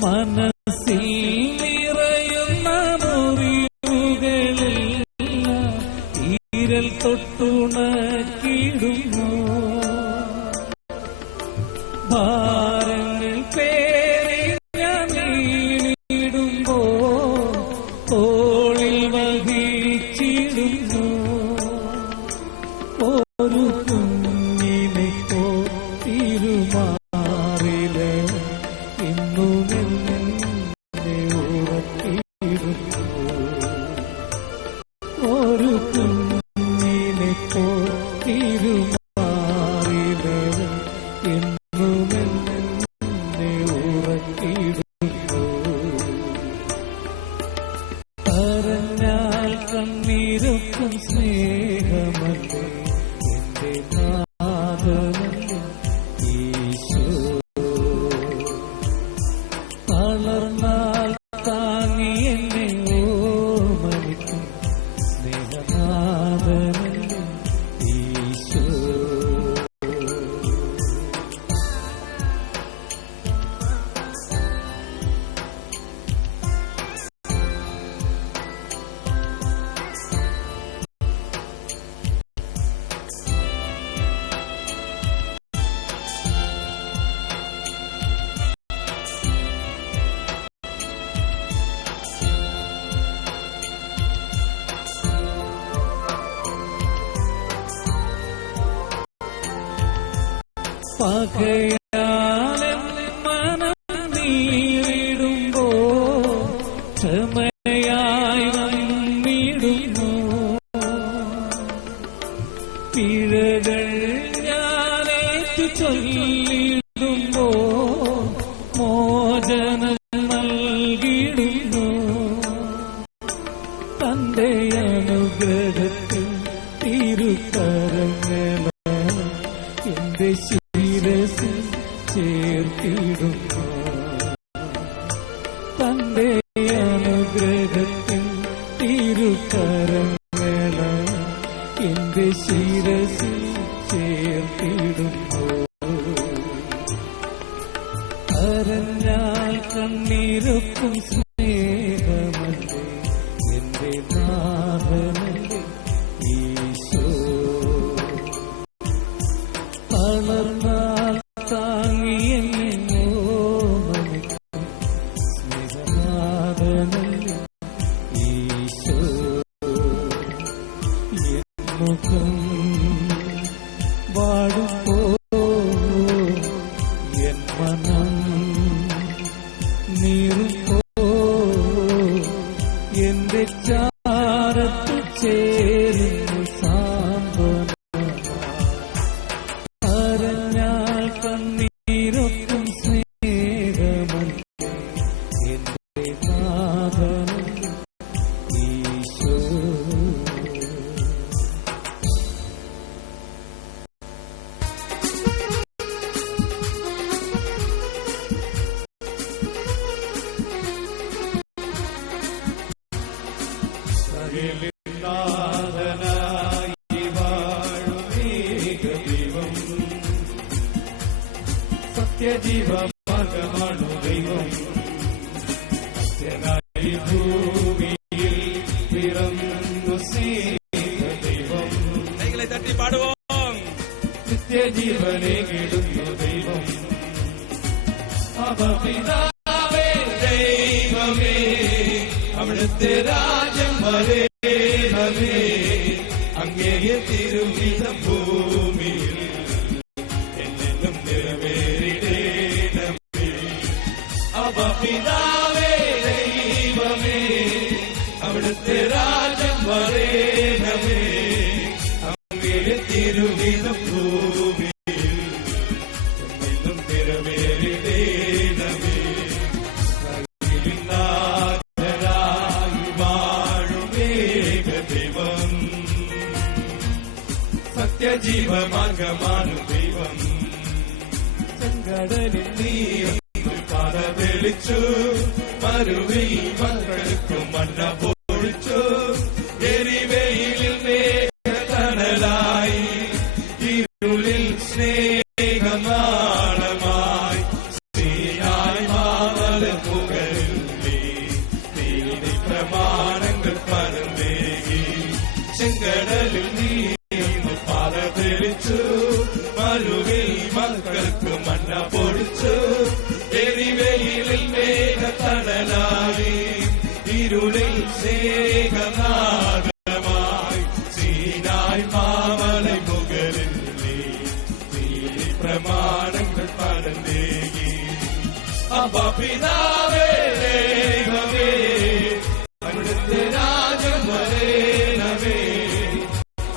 മനസ്സിൽ നിറയുന്ന മുറിവുകളെല്ലാം ഈരൽ തൊട്ടുണക്കിടുന്നു. ഭാരങ്ങൾ പേറി ഞാൻ വീണിടുമ്പോ തോളിൽ വഹിച്ചിടുന്നു. ഒരു കുഞ്ഞിനെ തിരുമാറില് ഒരു കുഞ്ഞിനെ തിരുമാറിലവൻ എന്നുമെന്നെ ഉറക്കിടുന്നു. പറഞ്ഞാൽ കണ്ണീരൊക്കും സ്നേഹമല്ലേ എന്റെ നാഥനല്ലേ ഈശോ. വളർന്നാൽ താങ്ങി എന്നെ ഓർമ്മനിക്കും സ്നേഹനാഥനല്ലേ ഈശോ. പകയാലും മനം നീറിടുമ്പോ ക്ഷമയായി വന്നിടുന്നു. പിഴകൾ ഞാനേറ്റു ചൊല്ലിടുമ്പോ മോചനം നൽകിടുന്നു. തന്റെ അനുഗ്രഹത്തിൽ തിരുക്കരങ്ങൾ എന്റെ ശിരസിൽ ചേർത്തിടുന്നു. തന്റെ അനുഗ്രഹത്തിൽ തിരുക്കരങ്ങൾ എന്റെ ശിരസിൽ ചേർത്തിടുന്നു. കരഞ്ഞാൽ കണ്ണീരൊക്കും സ്നേഹമല്ലേ എന്റെ നാഥനല്ലേ ഈശോ. വളർന്നാൽ താങ്ങി എന്നെ ഓർമ്മനിക്കും സ്നേഹനാഥനല്ലേ ഈശോ. എൻ മുഖം വാടുമ്പോ എൻ മനം നീറുമ്പോ എന്റെ ചാരത്തു ചേരുന്നു സാന്ത്വന. പറഞ്ഞാൽ കണ്ണീരൊക്കും സ്നേഹമല്ലേ എന്റെ നാഥനല്ലേ ഈശോ. സകലനാഥനായി വാഴും ഏകദൈവം സത്യജീവമാർഗമാണു ദൈവം. സത്യനായി ഭൂമിയിൽ പിറന്നു സ്നേഹദൈവം. കൈകളെ തട്ടി പാടുவோம். നിത്യജീവനെ കിടുന്നു ദൈവം. അപപിതാവേ ദൈവമേ അവിടുത്തെ രാജ്യം വരേണമേ. അങ്ങേ തിരുവിധം ഭൂമിയിൽ എന്നെന്നും നിറവേറിടേണമേ. അപപിതാവേ ദൈവമേ അവിടുത്തെ രാജ്യം വരേണമേ. അങ്ങേ തിരുവിധം ഭൂമിയിൽ സത്യജീവമാർഗമാണു ദൈവം. ചെങ്കടലിൽ നീ പാത തെളിച്ചു, മരുവി മക്കൾക്ക് മണ്ണ പൊഴിച്ചു. എരിവെയിലിൽ മേഘതണലായി, ഇരുളിൽ സ്നേഹനാളമായി, സീനായി മാമല മുകളിൽ നീതി പ്രമാണങ്ങൾ പരന്നേകി. ചെങ്കടലിൽ നീ പാത തെളിച്ചു, മരുവിൽ മക്കൾക്ക് മണ്ണ പൊഴിച്ചു. എരിവെയിലിൽ മേഘതണലായി, ഇരുളിൽ സ്നേഹനാദമായി, സീനായി മാമല മുകളിൽ നീതി പ്രമാണങ്ങൾ പരന്നേകി. അബ്ബാ പിതാവേ ദൈവമേ, അവിടുത്തെ രാജ്യം വരേണമേ.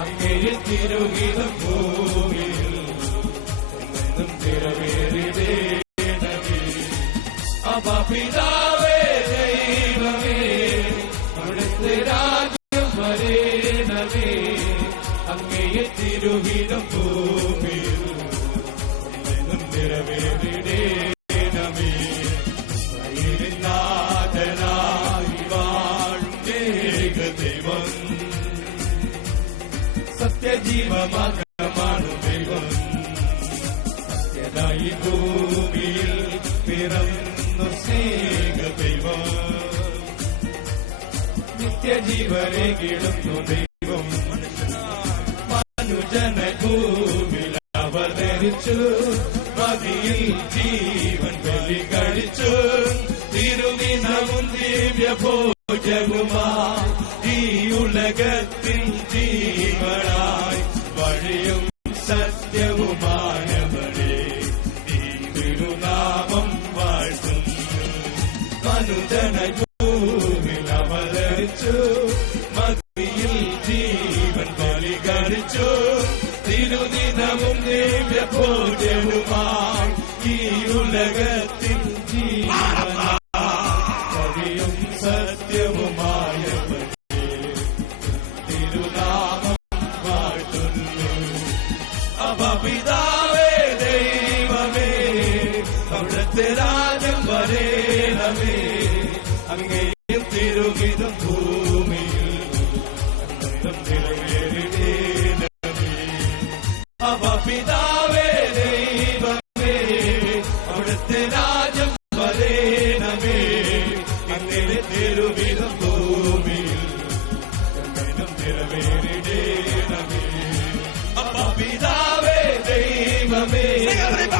അങ്ങയിൽ തിരുഹിതം ഭൂമിയിൽ എന്നും നിറവേറിടേണമേ. അബ്ബാ പിതാവേ ദൈവമേ, അവിടുത്തെ രാജ്യം വരേണമേ. അങ്ങയിൽ തിരുഹിതം ഭൂമിയിൽ എന്നും നിറവേറിടേണമേ. നാഥനായി വാഴും ഏകദൈവം, സത്യജീവമാർഗമാണു ദൈവം. സത്യനായി ഭൂമിയിൽ പിറന്നു സ്നേഹദൈവം, നിത്യജീവനേകിടുന്നു ദൈവം. മനുജന ഭൂമിയിൽ അവതരിച്ചു, മതിയിൽ ജീവൻ ബലി കഴിച്ചു. തിരുദിനവും ദിവ്യഭോജവുമായി, ഈ ഉലകത്തിൽ ജീവനായി, വഴിയും സത്യവുമായവരെ ഈ തിരുനാമം വാഴ്ത്തുന്നു. മനുജന ഭൂമിയിൽ അവതരിച്ചു, മതിയിൽ ജീവൻ ബലി കഴിച്ചു. തിരുദിനവും ദിവ്യഭോജവുമായി, ഈ ഉലകത്തിൽ ജീവനായി, വഴിയും സത്യവുമായവരെ തിരുനാമം വാഴ്ത്തുന്നു. അബ്ബാ പിതാവേ ദൈവമേ, അവിടുത്തെ രാജ്യം വരേണമേ. അങ്ങയിൽ തിരുഹിതം ഭൂമിയിൽ എന്നും നിറവേറിടേണമേ. അബ്ബാ പിതാവേ ദൈവമേ, അവിടുത്തെ രാജ്യം വരേണമേ. അങ്ങയുടെ തിരുഹിതം ഭൂമിയിൽ എന്നും നിറവേറിടേണമേ. അബ്ബാ പിതാവേ ദൈവമേ,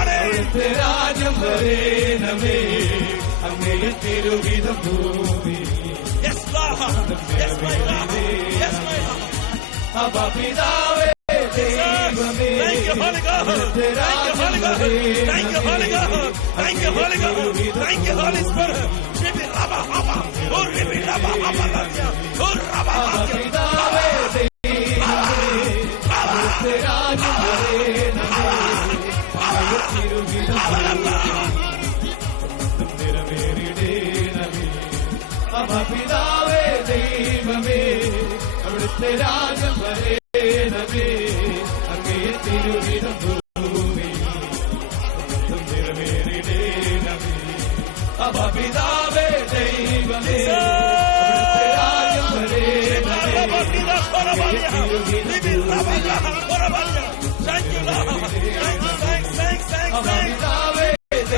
അവിടുത്തെ രാജ്യം വരേണമേ. അങ്ങയുടെ തിരുഹിതം ഭൂമിയിൽ അബ്ബാ പിതാവേ ദൈവമേ, അവിടുത്തെ രാജ്യം നിറവേറിടേണമേ. അബ്ബാ പിതാവേ ദൈവമേ, അവിടുത്തെ രാജ്യം വരേണമേ. അങ്ങയെ തിരുഹിതം ഭൂമിയിൽ എന്നും നിറവേറിടേണമേ. അബ്ബാ പിതാവേ ദൈവമേ, അവിടുത്തെ രാജ്യം വരേണമേ. അബ്ബാ പിതാവേ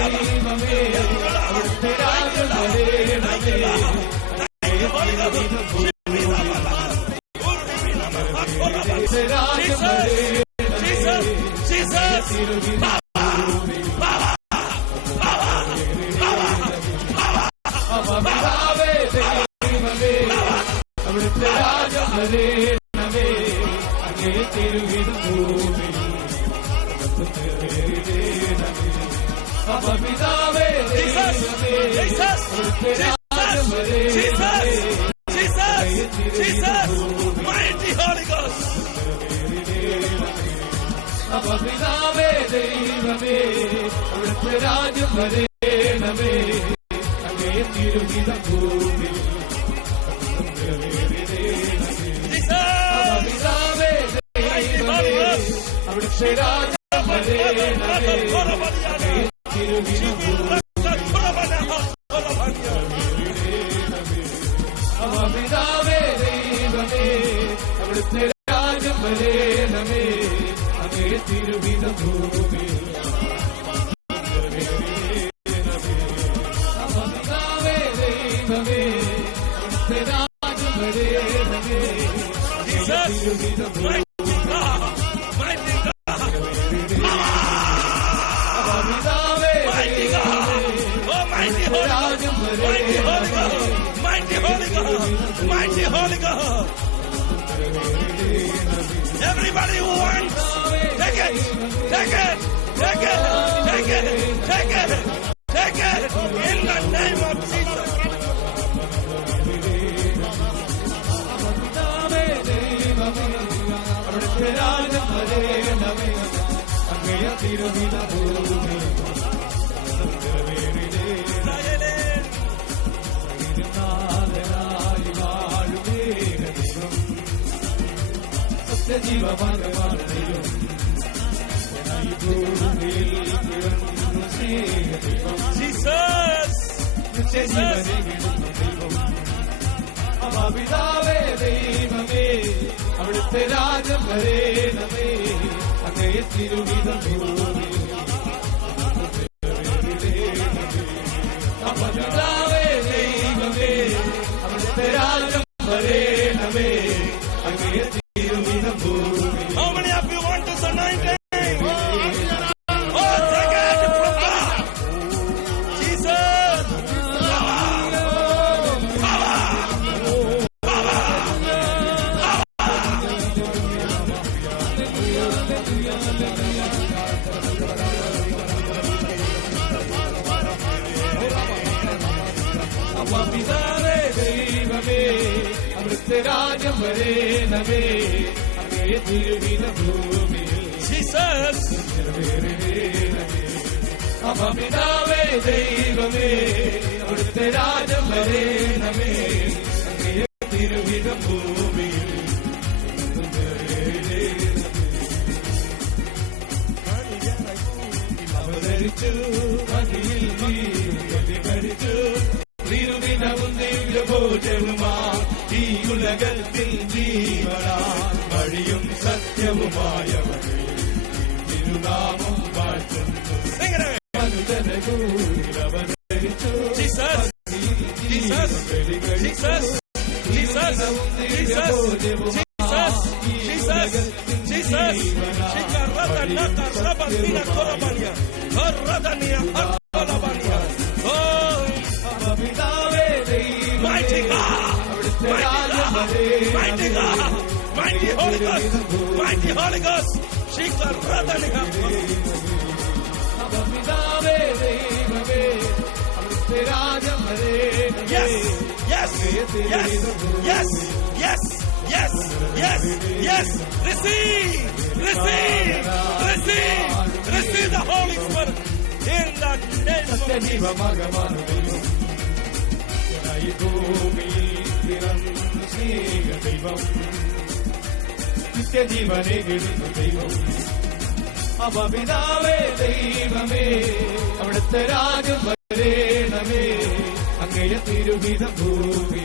ദൈവമേ, അവിടുത്തെ രാജ്യം വരേണമേ. അവിടുത്തെ രാജ്യം വരേണമേ. അങ്ങയെ തിരുഹിതം ഭൂമിയിൽ എന്നും നിറവേറിടേണമേ. അബ്ബാ പിതാവേ ദൈവമേ, അവിടുത്തെ രാജ്യം വരേണമേ. അബ്ബാ പിതാവേ ദൈവമേ, അവിടുത്തെ രാജ്യം വരേണമേ. അങ്ങയെ തിരുഹിതം ഭൂമിയിൽ എന്നും നിറവേറിടേണമേ. അബ്ബാ പിതാവേ ദൈവമേ, അവിടുത്തെ രാജ്യം വരേണമേ തിരുഹിതം പിതാവേ ദൈവമേ അവിടുത്തെ രാജ്യം വരേണമേ അങ്ങേ തിരുഹിതം ഭൂമി പിതാവേ ദൈവമേ അവിടുത്തെ രാജ്യം വരേണമേ തിരുഹിതം ഭൂമി Mighty Holy God. Everybody who wants, take it, take it, take it, take it, take it, take it, in the name of Jesus. Jesus, Jesus. പിതാവേ ദൈവമേ അവിടുത്തെ രാജ്യം വരേണമേ അങ്ങേ തിരുഹിതം ഭൂമി പിതാവേ ദൈവമേ അവിടുത്തെ രാജ്യം വരേണമേ അങ്ങേ തിരുഹിതം ഭൂമി. How many of you want this anointing? Oh, take it from God. Jesus. പിതാവേ ദൈവമേ അവിടുത്തെ രാജ്യം വരേണമേ അങ്ങേ തിരുഹിതം ഭൂമി. Jesus. പിതാവേ ദൈവമേ അവിടുത്തെ രാജ്യം വരേണമേ അങ്ങേ തിരുഹിതം ഭൂമി. അവതരിച്ചു മതിയിൽ നീ പ്രതികരിച്ചു തിരുദിനവും ദിവ്യഭോജനുമാ ഈ ഉലകത്തിൽ ജീവനാ വഴിയും സത്യവുമായവരെ തിരുനാമം വാഴ്ത്തുന്നു. അവതരിച്ചു Jesus. Jesus. Jesus. Jesus. Jesus. Jesus. Jesus. Jesus. Shikaradana karabania korabania. Karadania korabania. Oh, പിതാവേ ദൈവമേ mighty God. Mighty God. Mighty God. Mighty Holy Ghost. Mighty Holy Ghost. Shikaradania. പിതാവേ ദൈവമേ അവിടുത്തെ രാജ്യം വരേണമേ. Yes. Yes. Yes. Yes. Yes. Yes. Yes. Yes. Receive. Receive. Receive. Receive the Holy Spirit. In the name of Jesus. ജീവമകമാണ് ദൈവം ഈ ഭൂമിയിൽ പിറന്നു സ്നേഹ ദൈവം നിത്യജീവനെ കിടുന്ന ദൈവം. പിതാവേ ദൈവമേ അവിടുത്തെ രാജ്യം വരേണമേ അങ്ങേ തിരുഹിതം ഭൂമി.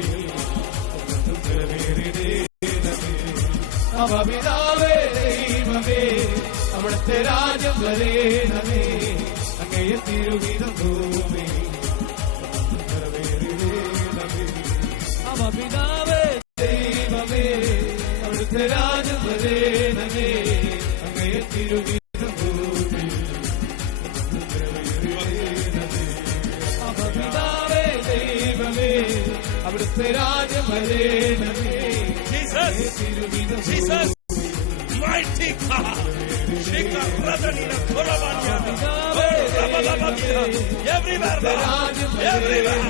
പിതാവേ ദൈവമേ അവിടുത്തെ രാജ്യം വരേണമേ അങ്ങേ തിരുഹിതം ഭൂമി. പിതാവേ ദൈവമേ അവിടുത്തെ രാജ്യം വരേണമേ അങ്ങേ തിരുഹിതം ഭൂമി. പിതാവേ ദൈവമേ അവിടുത്തെ രാജ്യം വരേണമേ Jesus. Jesus. Mighty God. Shikaradania korabania. Korabania. Everywhere. Everywhere.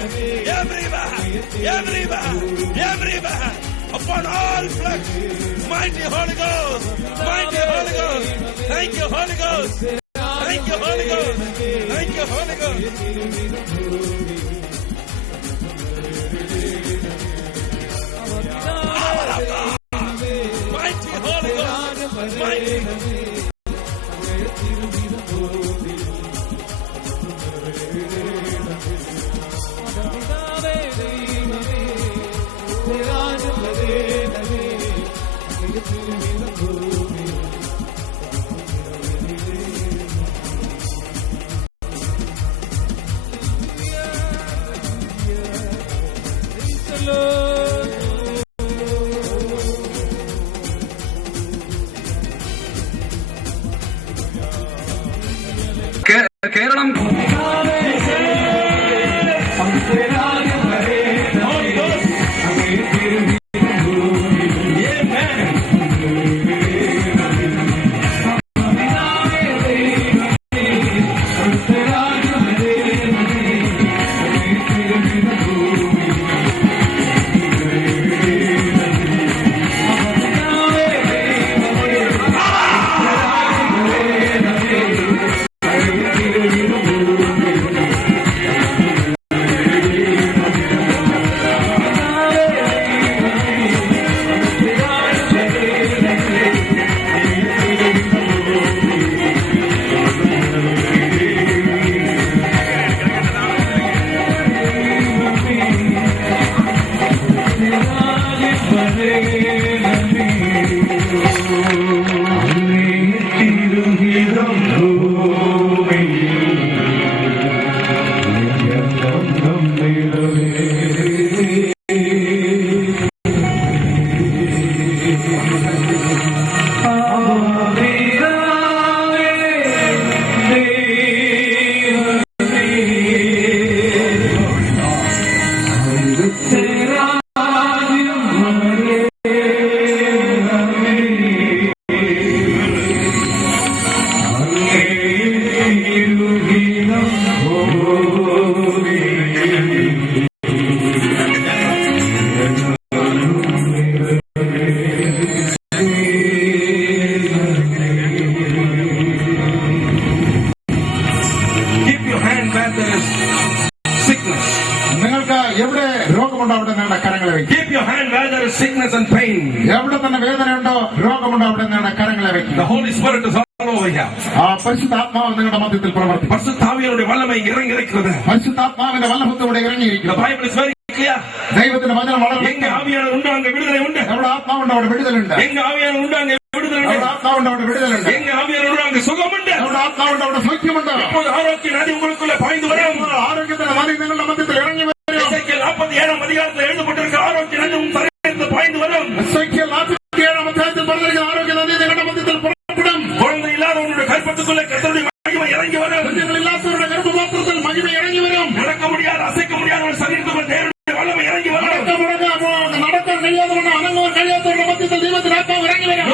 Everywhere. Everywhere. Everywhere. Upon all flesh. Mighty Holy Ghost. Mighty Holy Ghost. Thank you, Holy Ghost. Thank you, Holy Ghost. Thank you, Holy Ghost. Mighty Holy Ghost. Mighty. Keralam അവിടുത്തെ രാജ്യം വരേണമേ അങ്ങേ തിരുഹിതം ഭൂമിയിൽ നിങ്ങൾക്ക് എവിടെ രോഗമുണ്ടോ അവിടെ നിങ്ങളുടെ കരങ്ങളെ വയ്ക്കും. Keep your hand where there is sickness and pain. എവിടെ തന്നെ വേദനയുണ്ടോ രോഗമുണ്ടോ അവിടെ നിങ്ങളുടെ കരങ്ങളെ വയ്ക്കും. The Holy Spirit is all over here. ആ പരിശുദ്ധാത്മാവ് നിങ്ങളുടെ മധ്യത്തിൽ പ്രവർത്തിക്കും. പരിശുദ്ധാവിയുടെ വല്ലമ ഇറങ്ങി ഇരിക്കുന്നത്. പരിശുദ്ധാത്മാവിന്റെ വല്ലഭത്തോടെ ഇറങ്ങിയിരിക്കുന്നു. The Bible is very clear. ദൈവത്തിന്റെ വചനം വളരെ എങ്ക ആവിയാണ് ഉണ്ടോ അങ്ങ് വിടുതലുണ്ട്. എവിടെ ആത്മാവുണ്ടോ അവിടെ വിടുതലുണ്ട്. എങ്ക ആവിയാണ് ഉണ്ടോ അങ്ങ് വിടുതലുണ്ട്. എവിടെ ആത്മാവുണ്ടോ അവിടെ വിടുതലുണ്ട്. എങ്ക ആവിയാണ് ഉണ്ടോ അങ്ങ് സുഖമുണ്ട്. എവിടെ ആത്മാവുണ്ടോ അവിടെ സൗഖ്യമുണ്ട്. ഇപ്പോൾ ആരോഗ്യ നദി ഉங்களுக்குள்ள പാய்ந்து വരും. ആരോഗ്യത്തിന്റെ നദി നിങ്ങളുടെ മധ്യത്തിൽ ഇറങ്ങി വരും. എസേക്കിയേൽ 47 அதிகாரத்தில் எழுதப்பட்டிருக்கிற ஆரோக்கிய நதி உன் தலையிலிருந்து பாய்ந்து வரும். എസേക്കിയേൽ 47 അധ്യായത്തിൽ പറഞ്ഞിരിക്കുന്ന ആരോഗ്യ നദി നിങ്ങളുടെ മധ്യത്തിൽ പുറപ്പെടും. குழந்தை இல்லாதவனுடைய கற்பத்துக்குள்ள கர்த்தருடைய மகிமை இறங்கி வரும். കുഞ്ഞുങ്ങളില്ലാത്തവരുടെ ഗർഭപാത്രത്തിൽ മഹിമ ഇറങ്ങി വരും. நடக்க முடியாத அசைக்க முடியாத சரீரத்துக்குள்ள தேவனுடைய வல்லமை இறங்கி வரும். നടക്കാൻ കഴിയാത്തവരുടെ അനങ്ങുവാൻ കഴിയാത്തവരുടെ മധ്യത്തിൽ ദൈവത്തിന്റെ ആത്മാവ് ഇറങ്ങി വരും.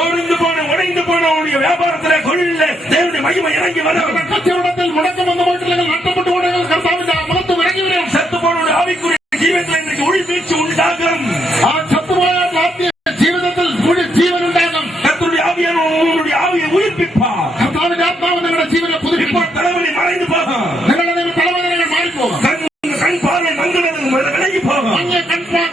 உடைந்து போன உடைய வியாபாரத்திலே தொழிலிலே தேவனுடைய மகிமை இறங்கி வரும். കച്ചവടത്തിൽ മുടക്കം വന്നു പോയിട്ടില്ലെങ്കിൽ നഷ്ടപ്പെട്ടു പോണെങ്കിൽ കർത്താവിന്റെ മഹത്വം ഇറങ്ങി വരും. செத்து போன ஆவிக்குரிய ஜீவத்தில் இன்றைக்கு உயிர்ப்பீச்சு உண்டாகும். ആ ചത്തുപോയ ആത്മീയ ജീവിതത്തിൽ ജീവൻ ഉണ്ടാകും. கர்த்தருடைய ஆவியான உங்களுடைய ஆவியை உயிர்ப்பிப்பார். കർത്താവിന്റെ ആത്മാവ് നിങ്ങളുടെ ജീവനെ പുതുക്കും. ഇപ്പോൾ தலைவலி மறைந்து போகும். നിങ്ങളുടെ തലവേദനകൾ മാറിപ്പോകും. கண் பார்வை மங்குகிறது விலகி போகும். അങ്ങ്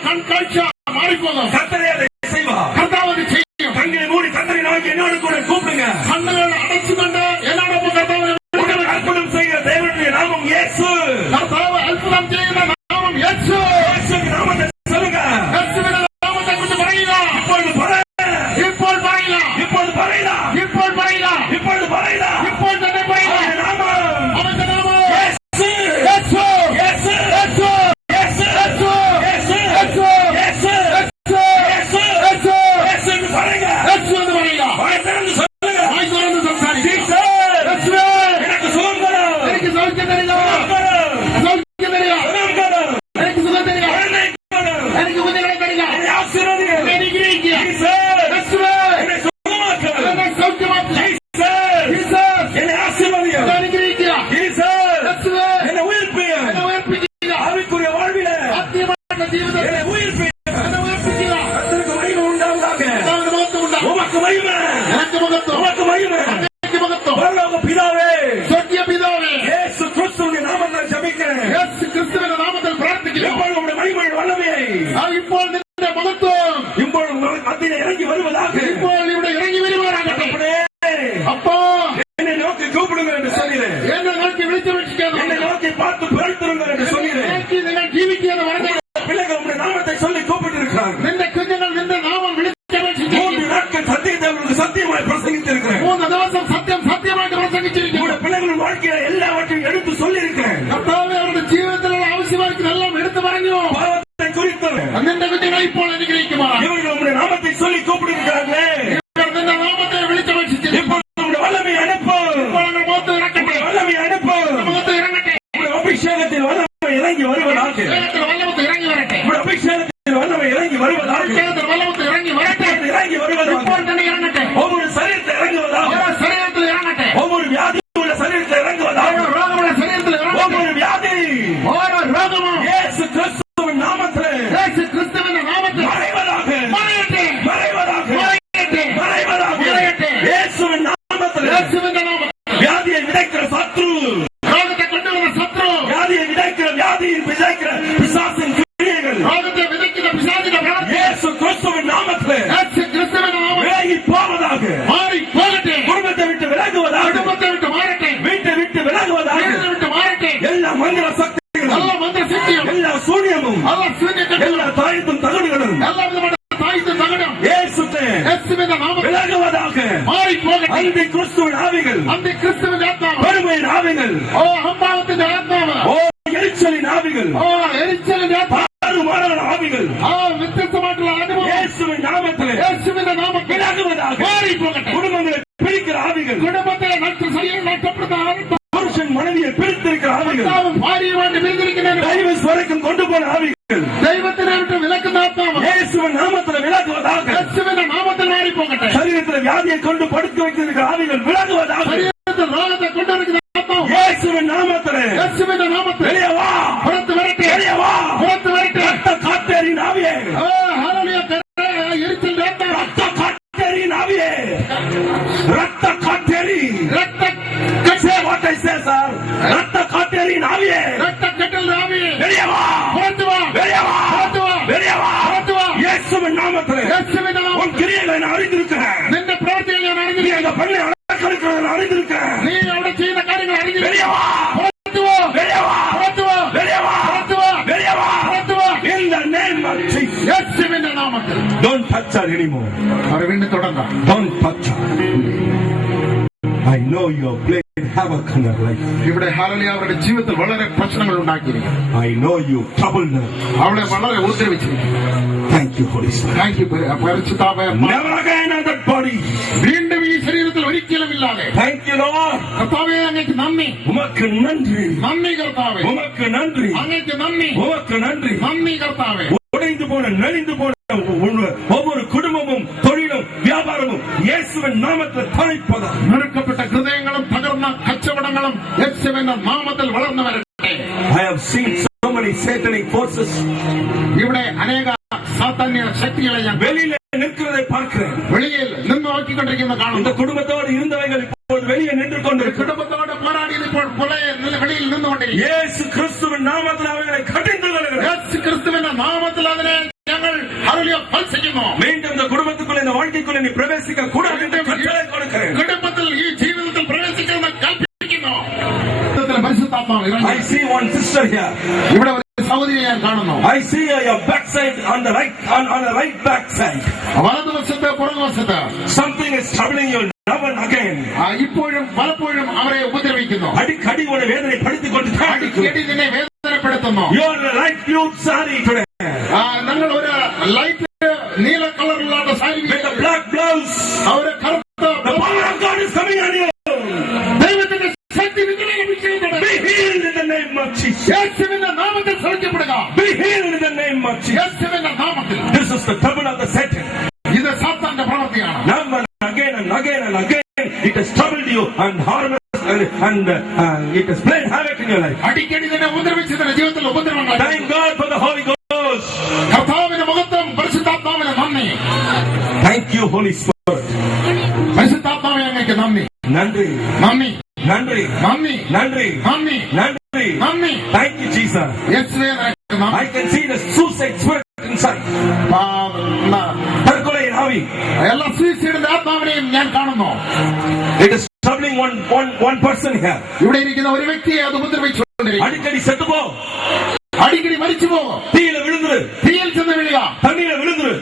കൺകാഴ്ച മാറിപ്പോകും. கர்த்தரே அதை செய்வார். കർത്താവ് അത് ചെയ്യും. கண்களை மூடி கர்த்தரை நோக்கி என்னோடு கூட கூப்பிடுங்க. കണ്ണുകൾ അടച്ചുകൊണ്ട് എന്നോടൊപ്പം കർത്താവിനെ உங்களுக்கு அற்புதம் செய்கிற தேவனுடைய நாமம் இயேசு. കർത്താവ് അത്ഭുതം ചെയ്യുന്ന നാമം യേശു. இயேசுவின் நாமத்தை சொல்லுங்க. യേശുവിന്റെ നാമത്തെ കുറിച്ച് പറയുക. இப்பொழுது பறையில. ഇപ്പോൾ പറയുക. இப்பொழுது பறையில. ഇപ്പോൾ പറയുക. இப்பொழுது பறையில. ഇപ്പോൾ തന്നെ പറയുക. அவருடைய நாமம் അവന്റെ നാമം இயேசு. യേശു. இயேசு. യേശു. இயேசு. യേശു. இயேசு. യേശു. இயேசு. യേശു. இயேசு. യേശു. இயேசு என்று பறைங்க. യേശു എന്ന് പറയുക. வாயை திறந்து சொல்லுங்க. വായ് തുറന്ന് സംസാരിക്കുക. ஜீசஸ். യേശുവേ, எனக்கு சுகம் தரும். എനിക്ക് സൗഖ്യം തരിക. சுகம் தரும். സൗഖ്യം തരിക. சுகம் தரும். എനിക്ക് സുഖം തരിക. குழந்தை தரும். എനിക്ക് കുഞ്ഞുങ്ങളെ തരിക. என்னை ஆசீர்வதிங்க. എന്നെ അനുഗ്രഹിക്കുക. ஜீசஸ். യേശുവേ, என்னை சுகமாக்கு. എന്നെ സൗഖ്യമാക്കുക. ஜீசஸ். ജീസസ്, என்னை ஆசீர்வதிங்க. എന്നെ അനുഗ്രഹിക്കുക. ஜீசஸ். യേശുവേ, என்னை உயிர்ப்பிங்க. എന്നെ ഉയർപ്പിക്കുക. ஆவிக்குரிய வாழ்விலே ആത്മീയമായിട്ടുള്ള ജീവിതത്തിൽ என்னை உயிர்ப்பிங்க. എന്നെ ഉയർപ്പിക്കുക. கர்த்தருக்கு மகிமை உண்டாவதாக. കർത്താവിന്റെ മഹത്വം ഉണ്ടാകും. உமக்கு மகிமை. എനിക്ക് മഹത്വം. உமக்கு மகிமை. എനിക്ക് മഹത്വം. பரலோக பிதாவே, സ്വർഗീയ പിതാവേ, இயேசு கிறிஸ்துவின் நாமத்தில் ஜெபிக்கிறேன். യേശു ക്രിസ്തുവിന്റെ നാമത്തിൽ പ്രാർത്ഥിക്കുന്നു. இப்பொழுது உம்முடைய மகிமை வல்லமையை ഇപ്പോൾ നിന്റെ മഹത്വം இப்பொழுது மத்தியிலே இறங்கி வருவதாக. ഇപ്പോൾ ഇവിടെ ഇറങ്ങി വരുവാനാകട്ടെ. அப்படியே അപ്പോ என்னை நோக்கி கூப்பிடுங்க என்று சொன்னீரேன். എന്നെ നോക്കി വിളിച്ചു என்னை நோக்கி பார்த்து பிறழ்த்திருங்க என்று சொன்னீரேன். നോക്കി നിങ്ങൾ ജീവിക്കുകയെന്ന് പറഞ്ഞു. பிள்ளைகள் உம்முடைய நாமத்தை சொல்லி கூப்பிட்டு இருக்கிறார்கள். നിന്റെ കുഞ്ഞുങ്ങൾ നിന്റെ നാമം വിളിച്ചപേക്ഷിച്ചിരിക്കുന്നു. 3 நாட்கள் சத்தியத்தை அவர்களுக்கு சத்தியமாய் பிரசங்கித்திருக்கிறேன். 3 ദിവസം സത്യമായിട്ട് പ്രസംഗിച്ചിരിക്കുന്നു. உங்களுடைய பிள்ளைகளின் வாழ்க்கையில எல்லாவற்றையும் எடுத்து சொல்லியிருக்கிறேன். കർത്താവേ, അവരുടെ ജീവിതത്തിലുള്ള ആവശ്യമാർക്കെല്ലാം എടുത്തു പറഞ്ഞു. பாவத்தை குறித்து നിന്റെ കുഞ്ഞുങ്ങളെ ഇപ്പോൾ അനുഗ്രഹിക്കുമാറാണ്. இவர்கள் உம்முடைய நாமத்தை சொல்லி கூப்பிட்டு இருக்கிறார்களே. alla svinnet எல்லா தாயத்தும் தகடுகளும் alla vidamana தாயத்தும் தகடும் இயேசுவின் நாமத்தில் விலகுவதாக. மாறி போகட்டும். அந்தி கிறிஸ்துவின் ஆவிகள், அந்த கிறிஸ்துவின் ஆத்மா, பெருமையின் ஆவிகள், ஓ அம்பாவத்தின் ஆத்மா, ஓ எரிச்சலின் ஆவிகள், ஓ எரிச்சலின் ஆத்மா, மாறான ஆவிகள், வித்தியாசமாட்டுள்ள அனுபவம் இயேசுவின் நாமத்தில் விலகுவதாக. மாறி போகட்டும். குடும்பங்களை பிரிக்கிற ஆவிகள், குடும்பத்தை நட்டு சரியாக நட்டப்படுத்த புருஷன் மனைவியை பிரித்திருக்கிற ஆவிகள், பாரியவாண்டு பிரிந்திருக்கிறார். டைவர்ஸ் வரைக்கும் கொண்டு போன ஆவிகள், தெய்வத்தினை விட்டு விலக்கும் ஆத்மா இயேசுவின் நாமத்தில் விலகுவதாக. இயேசுவின் நாமத்தில் மாறி போகட்டும். சரீரத்தில் வியாதியை கொண்டு படுக்க வைத்திருக்கிற ஆவிகள் விலகுவதாக. சரீரத்தில் ரோகத்தை கொண்டு இருக்கிற ஆத்மா இயேசுவின் நாமத்தில் இயேசுவின் நாமத்தில் வெளியே வா, புறத்து வரட்டு, வெளியே வா. புறத்து வரட்டு. ரத்த காட்டேரின் ஆவியே, ஹalleluya, எரிச்சல் ஆத்மா, ரத்த காட்டேரின் ஆவியே, ரத்த காட்டேரி, ரத்த say what I say, sir. ரத்த காட்டேரின் ஆவியே, ரத்த கட்டல் ஆவி, வெளியே வா, புறத்து வா, வெளியே வா, புறத்து வா, வெளியே வா. புறத்து வா. இயேசுவின் நாமத்தில் இயேசுவின் நாமத்தில் உன் கிரியைகளை நான் அறிந்திருக்கிறேன். நின்ற பிரவர்த்திகளை நான் நீ அறிந்திருக்கிறேன். அந்த பண்ணை அடக்கிறதை நான் அறிந்திருக்கிறேன். நீ அவருடைய செய்த காரியங்களை அறிந்திருக்கிறேன். வெளியே வா, புறத்து வா, வெளியே வா, புறத்து வா, வெளியே வா, புறத்து வா, வெளியே வா. புறத்து வா. In the name of Jesus. இயேசுவின் நாமத்தில் Don't touch her anymore. அவர் விண்ணு தொடர்ந்தார். Don't touch her. I know you are playing havoc in her life. ഇവിടെ ഹല്ലേലൂയ അവരുടെ ജീവിതത്തിൽ വളരെ പ്രശ്നങ്ങൾ ഉണ്ടാക്കിയിരിക്കുന്നു. I know you troubled her. അവളെ വളരെ ഉപദ്രവിച്ചിരിക്കുന്നു. Thank you, Holy Spirit. Thank you, പരിശുദ്ധാത്മാവേ. Never again on that body. വീണ്ടും ഈ ശരീരത്തിൽ ഒരിക്കലും ഇല്ലാതെ. Thank you, Lord. കർത്താവേ, അങ്ങേക്ക് നന്ദി. உமக்கு நன்றி. നന്ദി കർത്താവേ. உமக்கு நன்றி. അങ്ങേക്ക് നന്ദി. உமக்கு நன்றி. നന്ദി கர்த்தாவே. உடைந்து போன நலிந்து போன ஒவ்வொரு குடும்பமும் தொழிலும் வியாபாரமும் இயேசுவின் நாமத்தில் தழைப்பதாக. நெருக்கப்பட்ட ഹൃദയങ്ങളും തകർന്ന കച്ചവടങ്ങളും യേശുവിന്റെ നാമത്തിൽ വളർന്നു വരട്ടെ. I have seen so many satanic forces. ഇവിടെ അനേക സാത്താന്യ ശക്തികളെ ഞാൻ வெளியில நிற்கிறதை பார்க்கிறேன். വെളിയിൽ നിന്ന് നോക്കിക്കൊണ്ടിരിക്കുന്ന இந்த കാണുന്നു. குடும்பத்தோடு இருந்தவைகள் இப்போது வெளியே நின்று கொண்டிருக்கிறது. കുടുംബത്തോട് പോരാടിയത് ഇപ്പോൾ വെളിയിൽ നിന്നുകൊണ്ടിരിക്കും. இயேசு கிறிஸ்துவின் நாமத்தில் அவர்களை கடிந்து கொள்கிறேன். യേശു ക്രിസ്തുവിന്റെ നാമത്തിൽ അതിനെ ഞങ്ങൾ ഹല്ലേലൂയ ഫലസിക്കുന്നു. மீண்டும் இந்த குடும்பத்துக்குள்ள இந்த வாழ்க்கைக்குள்ள நீ பிரவேசிக்க கூடாது என்று கட்டளை கொடுக்கிறேன். കുടുംബത്തിൽ ഈ ജീവിതത്തിൽ പ്രവേശിക്കുന്ന കൽപ്പിക്കുന്നു. പരിശുദ്ധാത്മാവ് ഇറങ്ങി. I see one sister here. ഇവിടെ ഒരു സഹോദരിയെ ഞാൻ കാണുന്നു. I see your backside on the right backside. വലതുവശത്ത് പുറകുവശത്ത് Something is troubling you now and again. ഇപ്പോഴും പലപ്പോഴും അവരെ ഉപദ്രവിക്കുന്നു. அடிக்கடி உன்னை வேதனைப்படுத்திக் கொண்டு അടിക്കടി നിന്നെ വേദനപ്പെടുത്തുന്നു. You are a light blue saree today. ഞങ്ങൾ ഒരു ലൈറ്റ് നീല കളറിലുള്ള sari, With a black blouse. അവരെ കറുത്ത The power of God is coming on you. ദൈവത്തിന്റെ ശക്തി നിങ്ങളെ ലഭിച്ചിട്ടുണ്ട്. Be healed in the name of Jesus. യേശുവിന്റെ നാമത്തിൽ സൗഖ്യപ്പെടുക. Be healed in the name of Jesus. യേശുവിന്റെ നാമത്തിൽ. This is the trouble of the Satan. ഇത് സാത്താന്റെ പ്രവൃത്തിയാണ്. Now and again and again and again it has troubled you and harmed and it has played havoc in your life. അടിക്കടി നിന്നെ ഉപദ്രവിച്ചതിന്റെ ജീവിതത്തിൽ ഉപദ്രവങ്ങൾ. Thank God for the Holy Ghost. കർത്താവിന്റെ മഹത്വം, പരിശുദ്ധാത്മാവിന് നന്ദി. Thank you, Holy Spirit. പരിശുദ്ധാത്മാവെ അങ്ങേക്ക് നന്ദി. Nandri. നന്ദി, Nandri. നന്ദി, Nandri. നന്ദി, Nandri. നന്ദി. Thank you, Jesus. യേശുവേ നിനക്ക് നന്ദി. I can see the suicide spirit inside. തർക്കൊലയിൽ ആവി. എല്ലാ സൂയിസൈഡിന്റെ ആത്മാവിനെയും ഞാൻ കാണുന്നു. It is troubling one person here. ഇവിടെ ഇരിക്കുന്ന ഒരു വ്യക്തിയെ അത് ഉപദ്രവിച്ചുകൊണ്ടിരിക്കും. அடிக்கடி செத்து போ. അടിക്കടി മരിച്ചു പോകും. தீயில விழுந்துரு. തീയിൽ ചെന്ന് വീഴുക. தண்ணியில விழுந்துரு.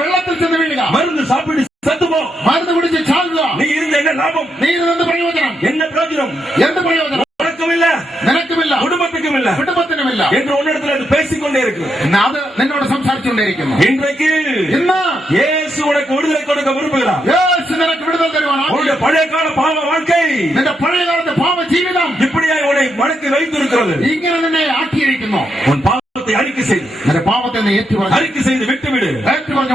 വെള്ളത്തിൽ ചെന്ന് വീഴുക. மருந்து சாப்பிட்டு செத்து போ. മരുന്ന് കുടിച്ച് ചാകുക. நீ இருந்த என்ன லாபம்? നീ എന്ത് പ്രയോജനം? என்ன பிரயோஜனம்? എന്ത് പ്രയോജനം? உனக்கும் இல்ல, നിനക്കുമില്ല, குடும்பத்துக்கும் இல்ல കുടുംബത്തിനുമില്ല என்று உன்னிடத்தில் அது பேசிக்கொண்டே இருக்கு. അത് നിന്നോട് സംസാരിച്ചുകൊണ്ടേയിരിക്കുന്നു. இன்றைக்கு ഇന്ന് இயேசு உனக்கு விடுதலை கொடுக்க விரும்புகிறார். യേശു നിനക്ക് വിടുതൽ തരുവാനാണ്. உன்னுடைய பழைய கால பாவ வாழ்க்கை നിന്റെ പഴയകാലത്തെ പാപ ജീവിതം இப்படியாய் உன்னை மடக்கி வைத்திருக்கிறது. ഇങ്ങനെ നിന്നെ ആക്കിയിരിക്കുന്നു. உன் பாவத்தை அறிக்கை செய்து, നിന്റെ പാപത്തെ നീ ഏറ്റുപറഞ്ഞ് அறிக்கை செய்து விட்டுவிடு.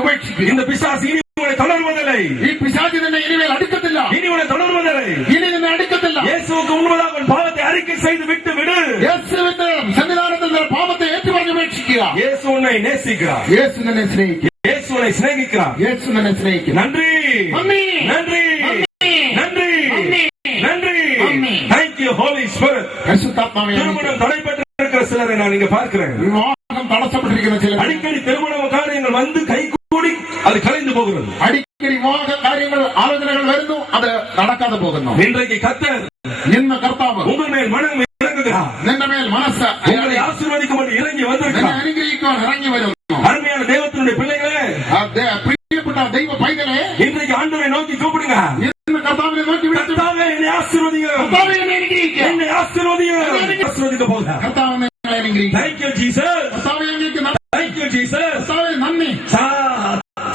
ഉപേക്ഷിക്കുക. இந்த பிசாசு இனி உன்னை தொடர்வதில்லை. ഈ പിശാചി നിന്നെ ഇനിമേൽ അടുക്കത്തില്ല. இனி உன்னை தொடர்வதில்லை. ഇനി നിന്നെ അടുക്കത്തില്ല. இயேசுவுக்கு முன்பதாக உன் பாவத்தை அறிக்கை செய்து விட்டு விடு. യേശുവിന്റെ സന്നിധാനത്തിൽ നിന്റെ പാപത്തെ ഏറ്റുപറഞ്ഞ് ഉപേക്ഷിക്കുക. இயேசு உன்னை நேசிக்கிறார். യേശു നിന്നെ സ്നേഹിക്കും. இயேசு உன்னை சிநேகிக்கிறார். യേശു നിന്നെ സ്നേഹിക്കും. நன்றி, നന്ദി, நன்றி, நன்றி, நன்றி. நன்றி. Thank you, Holy Spirit. പരിശുദ്ധാത്മാവേ, திருமணம் தடைபட்டிருக்கிற சிலரை நான் இங்க பார்க்கிறேன். വിവാഹം തടസ്സപ്പെട്ടിരിക്കുന്ന ചില அடிக்கடி திருமண காரியங்கள் வந்து கைகூடி அது கலைந்து போகிறது. അടിക്കടി വിവാഹ കാര്യങ്ങൾ ആലോചനകൾ വരുന്നു, അത് നടക്കാതെ പോകുന്നു. இன்றைக்கு கர்த்தர் ഇന്ന് കർത്താവ് உங்கள் மேல் மனம் இறங்குகிறார். നിന്റെ മേൽ മനസ്സ് உங்களை ஆசீர்வதிக்கும் என்று இறங்கி നിന്നെ வந்திருக்கிறார். അനുഗ്രഹിക്കുവാൻ கூப்பிடுங்க. இருந்து கர்த்தாவை நோக்கி விழித்து கர்த்தாவே என்னை ஆசீர்வதிங்க. கர்த்தாவே என்னை அனுக்கிரீங்க. என்னை ஆசீர்வதிங்க. ஆசீர்வதிக்க போங்க. கர்த்தாவே என்னை அனுக்கிரீங்க. Thank you Jesus. கர்த்தாவே எங்களுக்கு நன்றி. Thank you Jesus. கர்த்தாவே நன்றி.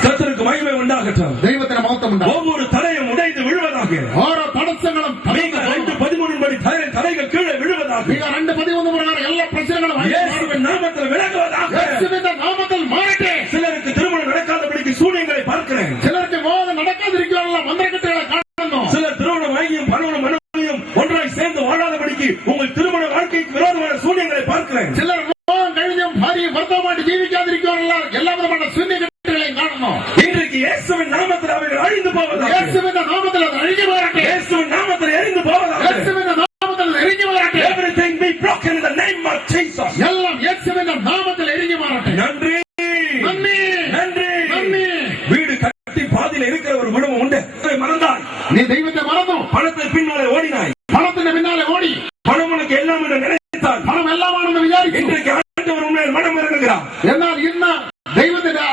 கர்த்தருக்கு மகிமை உண்டாகட்டும். தெய்வத்தின் மகத்துவம் உண்டாகட்டும். ஒவ்வொரு தடையும் உடைந்து விழுவதாக. ஓரோ தடசங்களும் மீகா 2:13 படி தடைகள் கீழே விழுவதாக. மீகா 2:13 பிரகாரம் எல்லா பிரச்சனைகளும் இயேசுவின் நாமத்தில் விலகுவதாக. இயேசுவின் நாமத்தில் மாறட்டே. சிலருக்கு திருமணம் நடக்காதபடிக்கு சூனியங்களை பார்க்கிறேன். சிலருக்கு விவாதம் நடக்காதிருக்கிறவங்கள மந்திரக்கட்டுகளை காணணும். சிலர் திருமணம் வாங்கியும் பணவனும் மனைவியும் ஒன்றாய் சேர்ந்து வாழாதபடிக்கு உங்கள் திருமண வாழ்க்கைக்கு விரோதமான சூனியங்களை பார்க்கிறேன். சிலர் விவாதம் கழிஞ்சும் பாரிய வருத்தமாட்டு ஜீவிக்காதிருக்கிறவங்கள எல்லா விதமான சூனியங்களை காணணும். இன்றைக்கு இயேசுவின் நாமத்தில் அவர்கள் அழிந்து போவதாக. இயேசுவின் நாமத்தில் அது அழிஞ்சு வரட்டே. இயேசுவின் நாமத்தில் எரிந்து போவதாக. இயேசுவின் நாமத்தில் எரிஞ்சு வரட்டே. Everything be broken in the name of Jesus. எல்லாம் இயேசுவின் நாமத்தில் எரிஞ்சு வரட்டே. நன்றி நன்றி நன்றி நன்றி. வீடு கட்டி பாதியில இருக்கிற ஒரு குடும்பம் உண்டு. மறந்தாய், நீ தெய்வத்தை மறந்தோம். பணத்தை பின்னாலே ஓடினாய். பணத்தின் பின்னாலே ஓடி பணம் உனக்கு எல்லாம் என்று நினைத்தால் பணம் எல்லாம் விசாரிக்கும். இன்றைக்கு ஆண்டவர் உண்மையில் மனம் இறங்குகிறார். എന്നാൽ ഇന്ന് ദൈവത്തിന്റെ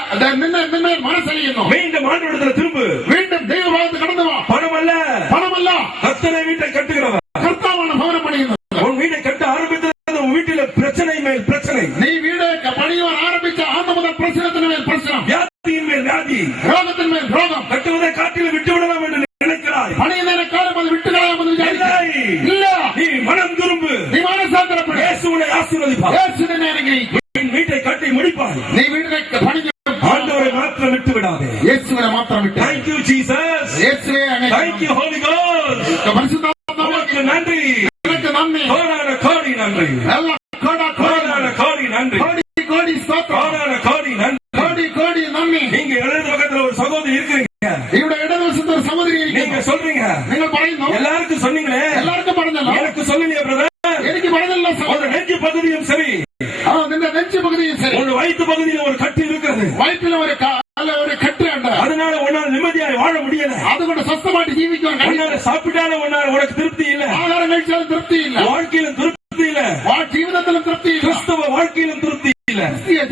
നിന്നെ മനസ്സറിയുന്നു. மீண்டும் ஆண்டவரிடத்தில் திரும்பு. വീണ്ടും ദൈവഭാഗത്ത് കടന്നു വാ. പണമല്ല கர்த்தரை வீட்டை கட்டுகிறவர். കർത്താവാണ് ഭവനം പണിയുന്നത്. உன் வீட்டை கட்ட ஆரம்பித்தது உன் வீட்டில பிரச்சனை மேல் பிரச்சனை. നീ വീട് പണിയുവാൻ ആരംഭിച്ച അന്ന് മുതൽ പ്രശ്നത്തിന് മേൽ പ്രശ്നം, வியாதியின் மேல் வியாதி, രോഗത്തിന്മേൽ രോഗം. கட்டுவதை காட்டில் விட்டுவிடலாம் என்று நினைக்கிறாய். പണിയുന്നതിനെക്കാളും അത് വിട്ടുകളയാമെന്ന് വിചാരിക്കുന്നു. ഇല്ല, நீ மனம் திரும்பு. നീ മാനസാന്തരപ്പെടും. இயேசு உன்னை ஆசீர்வதிப்பார். യേശു നിന്നെ അനുഗ്രഹിക്കും. வீட்டை கட்டி முடிப்பார். നീ വീടിനെ പണിഞ്ഞു ஆண்டவரை மாத்திரம் விட்டு விடாதே. യേശുവിനെ മാത്രം വിട്ടു. Thank you Jesus. യേശുവേ Thank you Holy Ghost. പരിശുദ്ധാത്മാവേ நன்றி. നിനക്ക് നന്ദി. கோடான கோடி நன்றி. എല്ലാം கோடான கோடி நன்றி. கோடி ஸ்தோத்திரம். கோடான கோடி நன்றி. கோடி நன்றி. நீங்க இடது பக்கத்துல ஒரு சகோதரி இருக்கிறீங்க. ഇവിടെ ഇടതുവശത്ത് ഒരു സഹോദരി நீங்க ഇരിക്കുന്നു. சொல்றீங்க, നിങ്ങൾ പറയുന്നു. எல்லாருக்கும் சொன்னீங்களே, എല്ലാവർക്കും പറഞ്ഞല്ലോ. எனக்கு சொல்லுங்க பிரதர். എനിക്ക് പറഞ്ഞല്ലോ உங்க സഹോദരൻ. நெஞ்சு பகுதியும் சரி, നിന്റെ നെഞ്ച് പകുതിയും ശരി. உங்க வயிற்று பகுதியிலும் ஒரு கட்டி இருக்கிறது. വയറ്റിലും ഒരു കെട്ടുണ്ട്. அதனால உன்னால நிம்மதியாய் வாழ முடியல. അതുകൊണ്ട് സ്വസ്ഥമായിട്ട് ജീവിക്കാൻ കഴിയും. உன்னால சாப்பிட்டாலும் உனக்கு திருப்தி இல்ல. ആഹാരം കഴിച്ചാലും തൃപ്തിയില്ല. வாழ்க்கையிலும் திருப்தி இல்ல. ജീവിതത്തിലും തൃപ്തിയില്ല. கிறிஸ்தவ வாழ்க்கையிலும் திருப்தி இல்ல.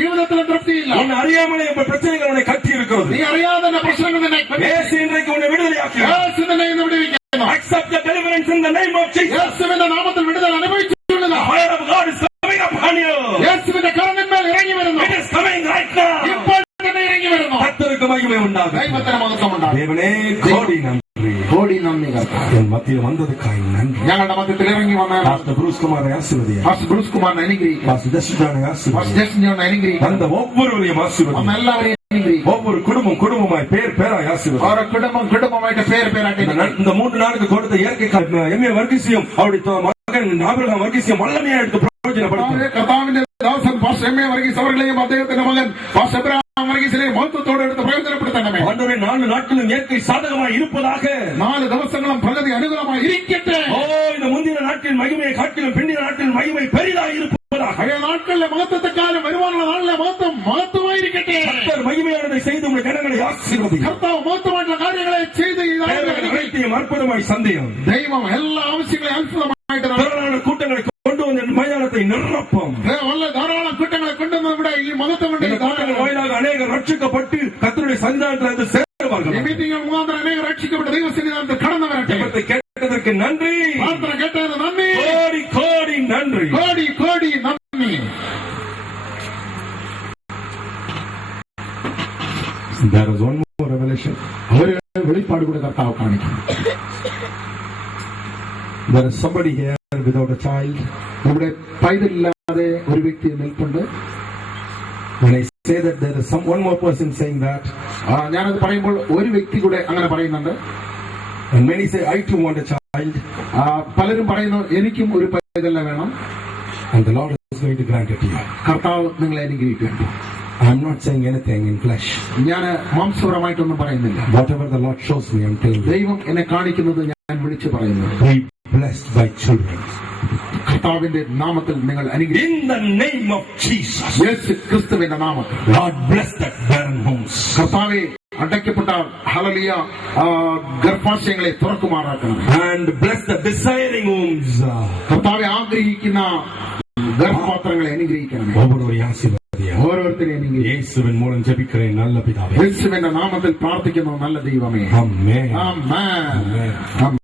ജീവിതത്തിലും തൃപ്തിയില്ല. உன்னை அறியாமலே இப்ப பிரச்சனைகள் உன்னை கட்டி இருக்கிறது. നീ അറിയാതെ തന്നെ പ്രശ്നങ്ങൾ തന്നെ இயேசு இன்றைக்கு உன்னை விடுதலையாக்கி. യേശു നിന്നെ ഇന്ന് വിടുവിക്കുന്നു. Accept the deliverance in the name of Jesus. യേശുവിന്റെ നാമത്തിൽ വിടുതൽ അനുഭവിച്ചുകൊള്ളുക. The fire of God is coming upon you. യേശുവിന്റെ കരങ്ങളിന്മേൽ ഇറങ്ങി വരുന്നു. It is coming right now. ഇപ്പോൾ തന്നെ ഇറങ്ങി വരുന്നു. கர்த்தருக்கு மகிமை உண்டாகும். ദൈവത്തിന് മഹത്വം ഉണ്ടാകും. தேவனே கோடி நன்றி. കോടി നന്ദി കർത്താവേ. என் மத்தியில் வந்ததுக்காய் நன்றி. ഞങ്ങളുടെ മധ്യത്തിൽ ഇറങ്ങി വന്ന பாஸ்டர் ப்ரூஸ் குமாரை ஆசீர்வதியா. പാസ്റ്റർ ബ്രൂസ് കുമാറിനെ അനുഗ്രഹിക്കുക. Pastor ஜஸ்டினை pastor ஆசீர்வதியா. ജസ്റ്റിനെ അനുഗ്രഹിക്കുക. அந்த ஒவ்வொருவரையும் ஆசீர்வதியா. നമ്മ எல்லாവരെയും അനുഗ്രഹിക്കുക. ஒவ்வொரு குடும்பமாய் பேராய் ஆசீர்வதியா. ഓരോ കുടുംബമായിട്ട് പേരായിട്ട് இந்த 3 நாளுக்கு கொடுத்த இயற்கை எம்ஏ வர்கீசியம் அவருடைய மகன் ஆபிரகாம் வர்கீசியம் வல்லமையா எடுத்து பிரயோஜனப்படுத்த. കർത്താവിന്റെ ദാസൻ പാസ്റ്റർ എം.എ. വർഗീസ് അവர்களையும் അദ്ദേഹത്തിന്റെ മകൻ പാസ്റ്റർ എബ്രഹാം വർഗീസിനെയും മഹത്വത്തോടെ എടുത്ത് പ്രയോജനപ്പെടുത്തണമേ. ஆண்டவரே 4 நாட்களும் இயற்கை சாதகமாய் இருப்பதாக. 4 ദിവസങ്ങളും പ്രകൃതി അനുകൂലമായി ഇരിക്കട്ടെ. இந்த முந்தின நாட்களின் மகிமையை காட்டிலும் பிந்தின நாட்களின் மகிமை பெரிதாய் இருப்பதாக. പഴയ നാட்കളിലെ മഹത്വത്തെക്കാലം വരുവാനുള്ള നാളിലെ മഹത്വമായിരിക്കട്ടെ. கர்த்தர் மகிமையானதை செய்து உங்கள் ஜனங்களை ஆசீர்வதியும். കർത്താവ് മഹത്വമായിട്ടുള്ള കാര്യങ്ങളെ ചെയ്ത് அனைத்தையும் அற்புதமாய் சந்தேகம். ദൈവം എല്ലാ ആവശ്യങ്ങളെയും അത്ഭുതമായിട്ട് திரளான கூட்டங்களை கொண்டு வந்து மைதானத்தை நிரப்பும். ധാരാളം കൂട്ടങ്ങളെ കൊണ്ടുവന്ന് ഇവിടെ ഈ മഹത്വം കൊണ്ട് இந்த கூட்டங்கள் வாயிலாக அநேகர் ரட்சிக்கப்பட்டு கர்த்தருடைய சன்னிதானத்தில் வந்து சேருவார்கள். ഈ മീറ്റിംഗുകൾ മുഖാന്തരം അനേകം രക്ഷിക്കപ്പെട്ട് ദൈവസന്നിധാനത്തിൽ കടന്നു വരട്ടെ. ஜெபத்தை கேட்டதற்கு நன்றி. പ്രാർത്ഥന കേട്ടതിന് നന്ദി. கோடி கோடி நன்றி. കോടി നന്ദി. There is one more revelation. ഒരു വെളിപ്പാട് കൂടെ കർത്താവ് കാണിക്കും. There is somebody here without a child. ഇവിടെ പൈതലില്ലാതെ ഒരു വ്യക്തി നിൽപ്പുണ്ട്. When I say that, there is one more person saying that. ഞാനത് പറയുമ്പോൾ ഒരു വ്യക്തി കൂടെ അങ്ങനെ പറയുന്നുണ്ട്. And many say, I too want a child. പലരും പറയുന്നു എനിക്കും ഒരു പൈതലിനെ വേണം. And the Lord is going to grant it to you. കർത്താവ് നിങ്ങളെ അനുഗ്രഹിക്കും. I am not saying anything in flesh. ഞാൻ മാംസപരമായിട്ടൊന്നും പറയുന്നില്ല. Whatever the Lord shows me, I am telling you. ദൈവം എന്നെ കാണിക്കുന്നത് ഞാൻ വിളിച്ചു പറയുന്നു. Be blessed by children. കർത്താവിന്റെ നാമത്തിൽ നിങ്ങൾ അനുഗ്രഹിക്കും. In the name of Jesus. യേശു ക്രിസ്തുവിന്റെ നാമത്തിൽ. God bless that barren homes. കർത്താവെ അടയ്ക്കപ്പെട്ട hallelujah ഗർഭാശയങ്ങളെ തുറക്കുമാറാക്കണം. And bless the desiring wombs. കർത്താവെ ആഗ്രഹിക്കുന്ന ഗർഭപാത്രങ്ങളെ അനുഗ്രഹിക്കണം. ஒவ்வொருவரையும் ஆசீர்வதியும். ദൈവം. ഓരോരുത്തരെയും നിങ്ങൾ യേശുവിൻ മൂലം ജപിக்கிறேன் நல்ல பிதாவே. യേശുവിന്റെ നാമത്തിൽ പ്രാർത്ഥിക്കുന്നു നല്ല ദൈവമേ. ആമേൻ. ആമേൻ.